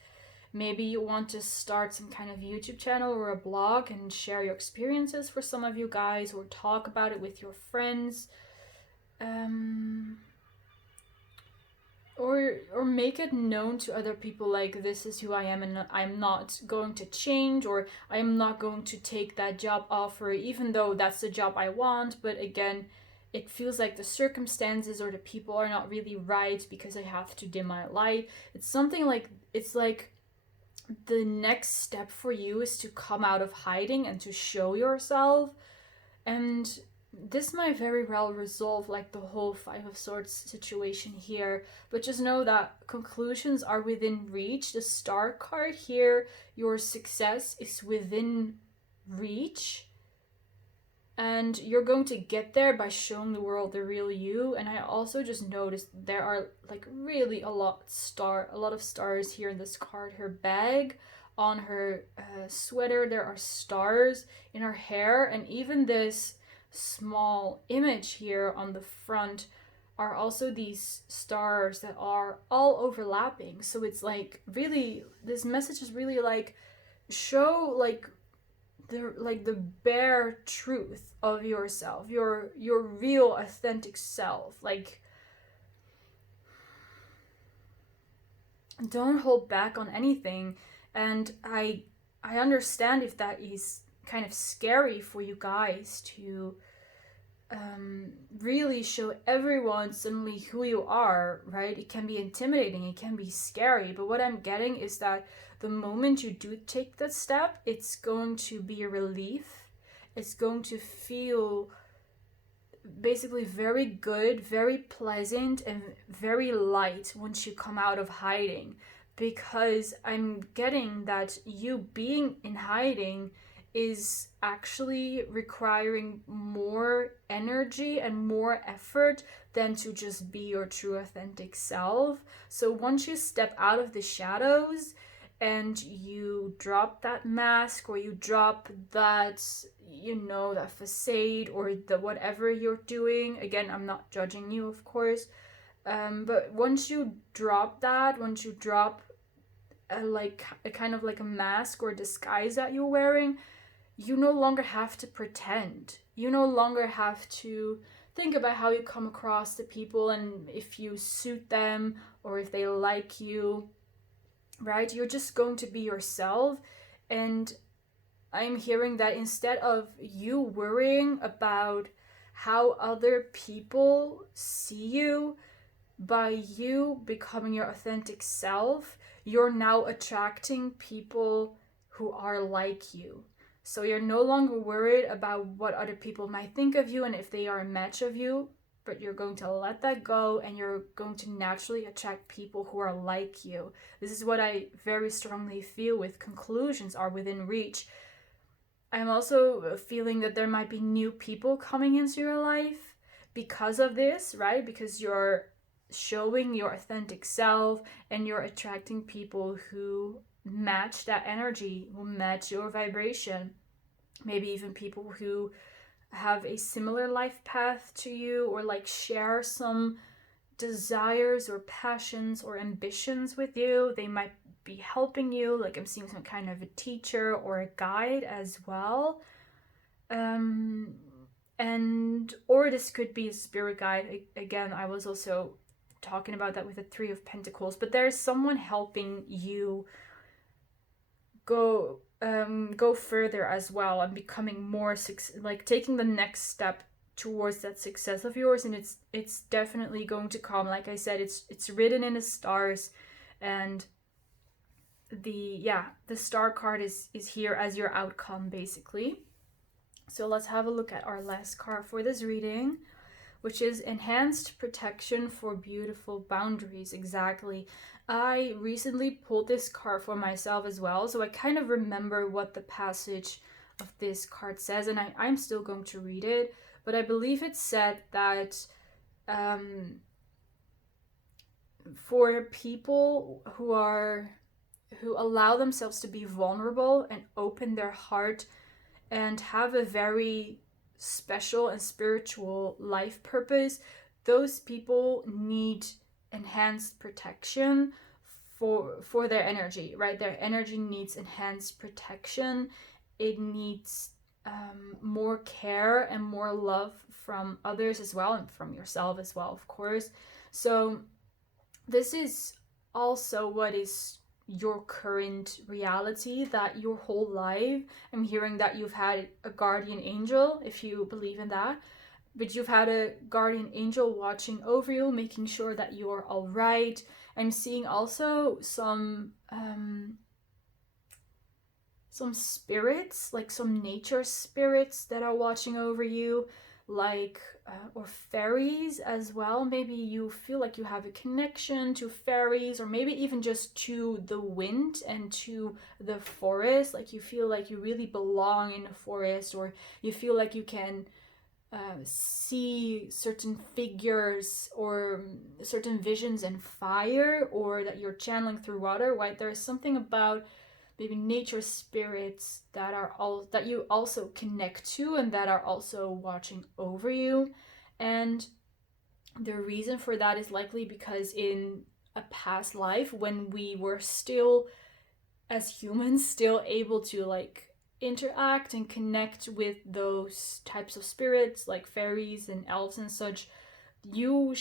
Maybe you want to start some kind of YouTube channel or a blog and share your experiences for some of you guys, or talk about it with your friends. or make it known to other people, like, this is who I am and I'm not going to change, or I'm not going to take that job offer even though that's the job I want, but again, it feels like the circumstances or the people are not really right because I have to dim my light. It's something like, it's like the next step for you is to come out of hiding and to show yourself. And this might very well resolve like the whole Five of Swords situation here, but just know that conclusions are within reach. The Star card here, your success is within reach, and you're going to get there by showing the world the real you. And I also just noticed there are like really a lot of stars here in this card. Her bag, on her sweater, there are stars, in her hair, and even this small image here on the front are also these stars that are all overlapping. So it's like, really, this message is really like, show like the bare truth of yourself, your real authentic self. Like, don't hold back on anything. And I understand if that is kind of scary for you guys to really show everyone suddenly who you are, right? It can be intimidating, it can be scary, but what I'm getting is that the moment you do take that step, it's going to be a relief. It's going to feel basically very good, very pleasant, and very light once you come out of hiding. Because I'm getting that you being in hiding is actually requiring more energy and more effort than to just be your true authentic self. So once you step out of the shadows and you drop that mask, or you drop that, that facade, or the whatever you're doing, again, I'm not judging you, of course, but once you drop that, once you drop a kind of like a mask or disguise that you're wearing, you no longer have to pretend. You no longer have to think about how you come across to people and if you suit them or if they like you, right? You're just going to be yourself. And I'm hearing that instead of you worrying about how other people see you, by you becoming your authentic self, you're now attracting people who are like you. So you're no longer worried about what other people might think of you and if they are a match of you, but you're going to let that go and you're going to naturally attract people who are like you. This is what I very strongly feel with conclusions are within reach. I'm also feeling that there might be new people coming into your life because of this, right? Because you're showing your authentic self and you're attracting people who match that energy, will match your vibration. Maybe even people who have a similar life path to you, or like share some desires or passions or ambitions with you. They might be helping you, like I'm seeing some kind of a teacher or a guide as well. Or this could be a spirit guide. Again, I was also talking about that with the Three of Pentacles, but there's someone helping you go further as well and becoming more like taking the next step towards that success of yours. And it's definitely going to come. Like I said, it's written in the stars, and the star card is here as your outcome, basically. So let's have a look at our last card for this reading, which is Enhanced Protection for Beautiful Boundaries. Exactly. I recently pulled this card for myself as well, so I kind of remember what the passage of this card says, and I'm still going to read it, but I believe it said that for people who allow themselves to be vulnerable and open their heart and have a very special and spiritual life purpose, those people need enhanced protection for their energy, right? Their energy needs enhanced protection. It needs more care and more love from others as well, and from yourself as well, of course. So this is also what is your current reality, that your whole life, I'm hearing that you've had a guardian angel, if you believe in that, but you've had a guardian angel watching over you, making sure that you're all right. I'm seeing also some spirits, like some nature spirits that are watching over you, like or fairies as well. Maybe you feel like you have a connection to fairies, or maybe even just to the wind and to the forest. Like you feel like you really belong in the forest, or you feel like you can see certain figures or certain visions in fire, or that you're channeling through water. Right, there's something about maybe nature spirits that are all that you also connect to and that are also watching over you. And the reason for that is likely because in a past life, when we were still, as humans, still able to like interact and connect with those types of spirits like fairies and elves and such, you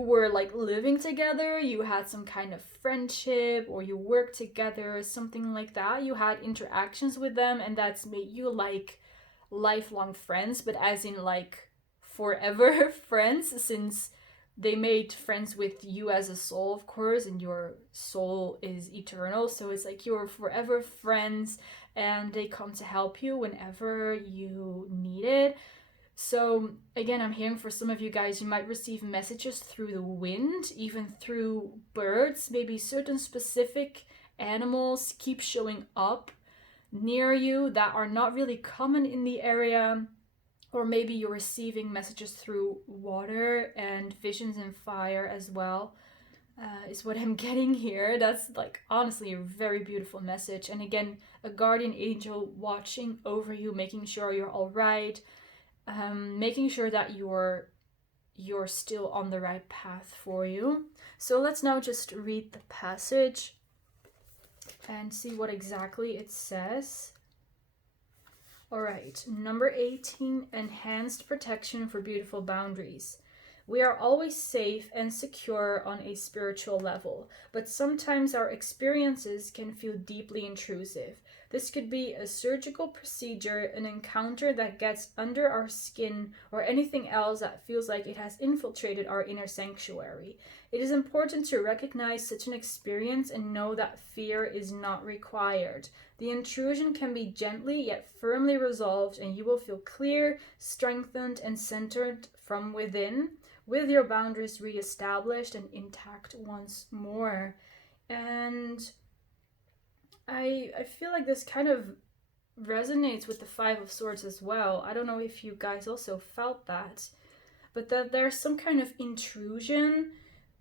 were like living together, you had some kind of friendship, or you worked together, something like that. You had interactions with them, and that's made you like lifelong friends, but as in like forever friends, since they made friends with you as a soul, of course, and your soul is eternal. So it's like you're forever friends, and they come to help you whenever you need it. So again, I'm hearing for some of you guys, you might receive messages through the wind, even through birds. Maybe certain specific animals keep showing up near you that are not really common in the area. Or maybe you're receiving messages through water and visions in fire as well, is what I'm getting here. That's like honestly a very beautiful message. And again, a guardian angel watching over you, making sure you're all right, making sure that you're still on the right path for you. So let's now just read the passage and see what exactly it says. All right, number 18, enhanced protection for beautiful boundaries. We are always safe and secure on a spiritual level, but sometimes our experiences can feel deeply intrusive. This could be a surgical procedure, an encounter that gets under our skin, or anything else that feels like it has infiltrated our inner sanctuary. It is important to recognize such an experience and know that fear is not required. The intrusion can be gently yet firmly resolved, and you will feel clear, strengthened, and centered from within, with your boundaries reestablished and intact once more. And I feel like this kind of resonates with the Five of Swords as well. I don't know if you guys also felt that, but that there's some kind of intrusion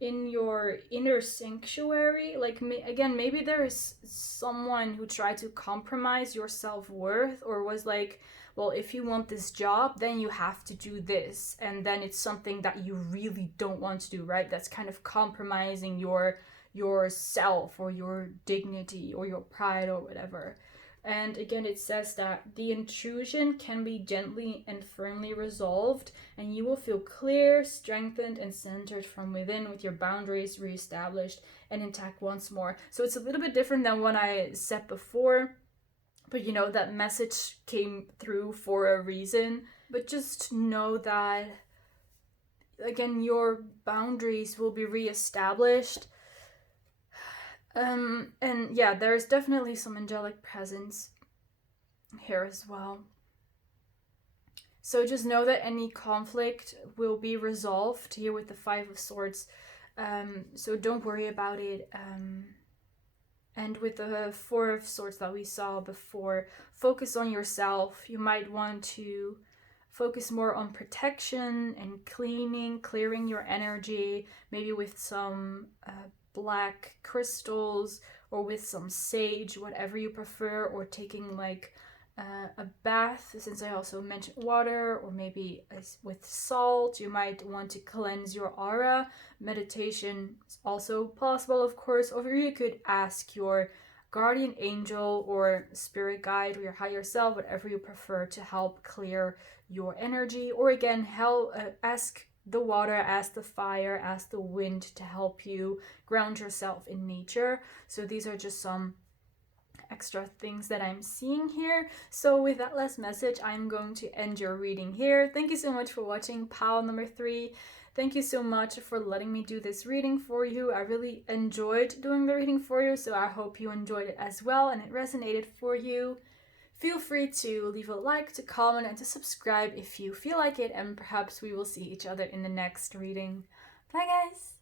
in your inner sanctuary. Like, again, maybe there is someone who tried to compromise your self-worth, or was like, well, if you want this job, then you have to do this, and then it's something that you really don't want to do, right? That's kind of compromising your self or your dignity or your pride or whatever. And again, it says that the intrusion can be gently and firmly resolved, and you will feel clear, strengthened, and centered from within, with your boundaries reestablished and intact once more. So it's a little bit different than what I said before, but you know, that message came through for a reason. But just know that, again, your boundaries will be reestablished. And yeah, there's definitely some angelic presence here as well. So just know that any conflict will be resolved here with the Five of Swords. So don't worry about it. And with the Four of Swords that we saw before, focus on yourself. You might want to focus more on protection and clearing your energy, maybe with some black crystals, or with some sage, whatever you prefer, or taking like a bath, since I also mentioned water, or maybe with salt. You might want to cleanse your aura. Meditation is also possible, of course, or you could ask your guardian angel or spirit guide or your higher self, whatever you prefer, to help clear your energy. Or again, ask the water, as the fire, as the wind to help you ground yourself in nature. So these are just some extra things that I'm seeing here. So with that last message, I'm going to end your reading here. Thank you so much for watching pile number 3. Thank you so much for letting me do this reading for you. I really enjoyed doing the reading for you, so I hope you enjoyed it as well and it resonated for you. Feel free to leave a like, to comment, and to subscribe if you feel like it, and perhaps we will see each other in the next reading. Bye guys!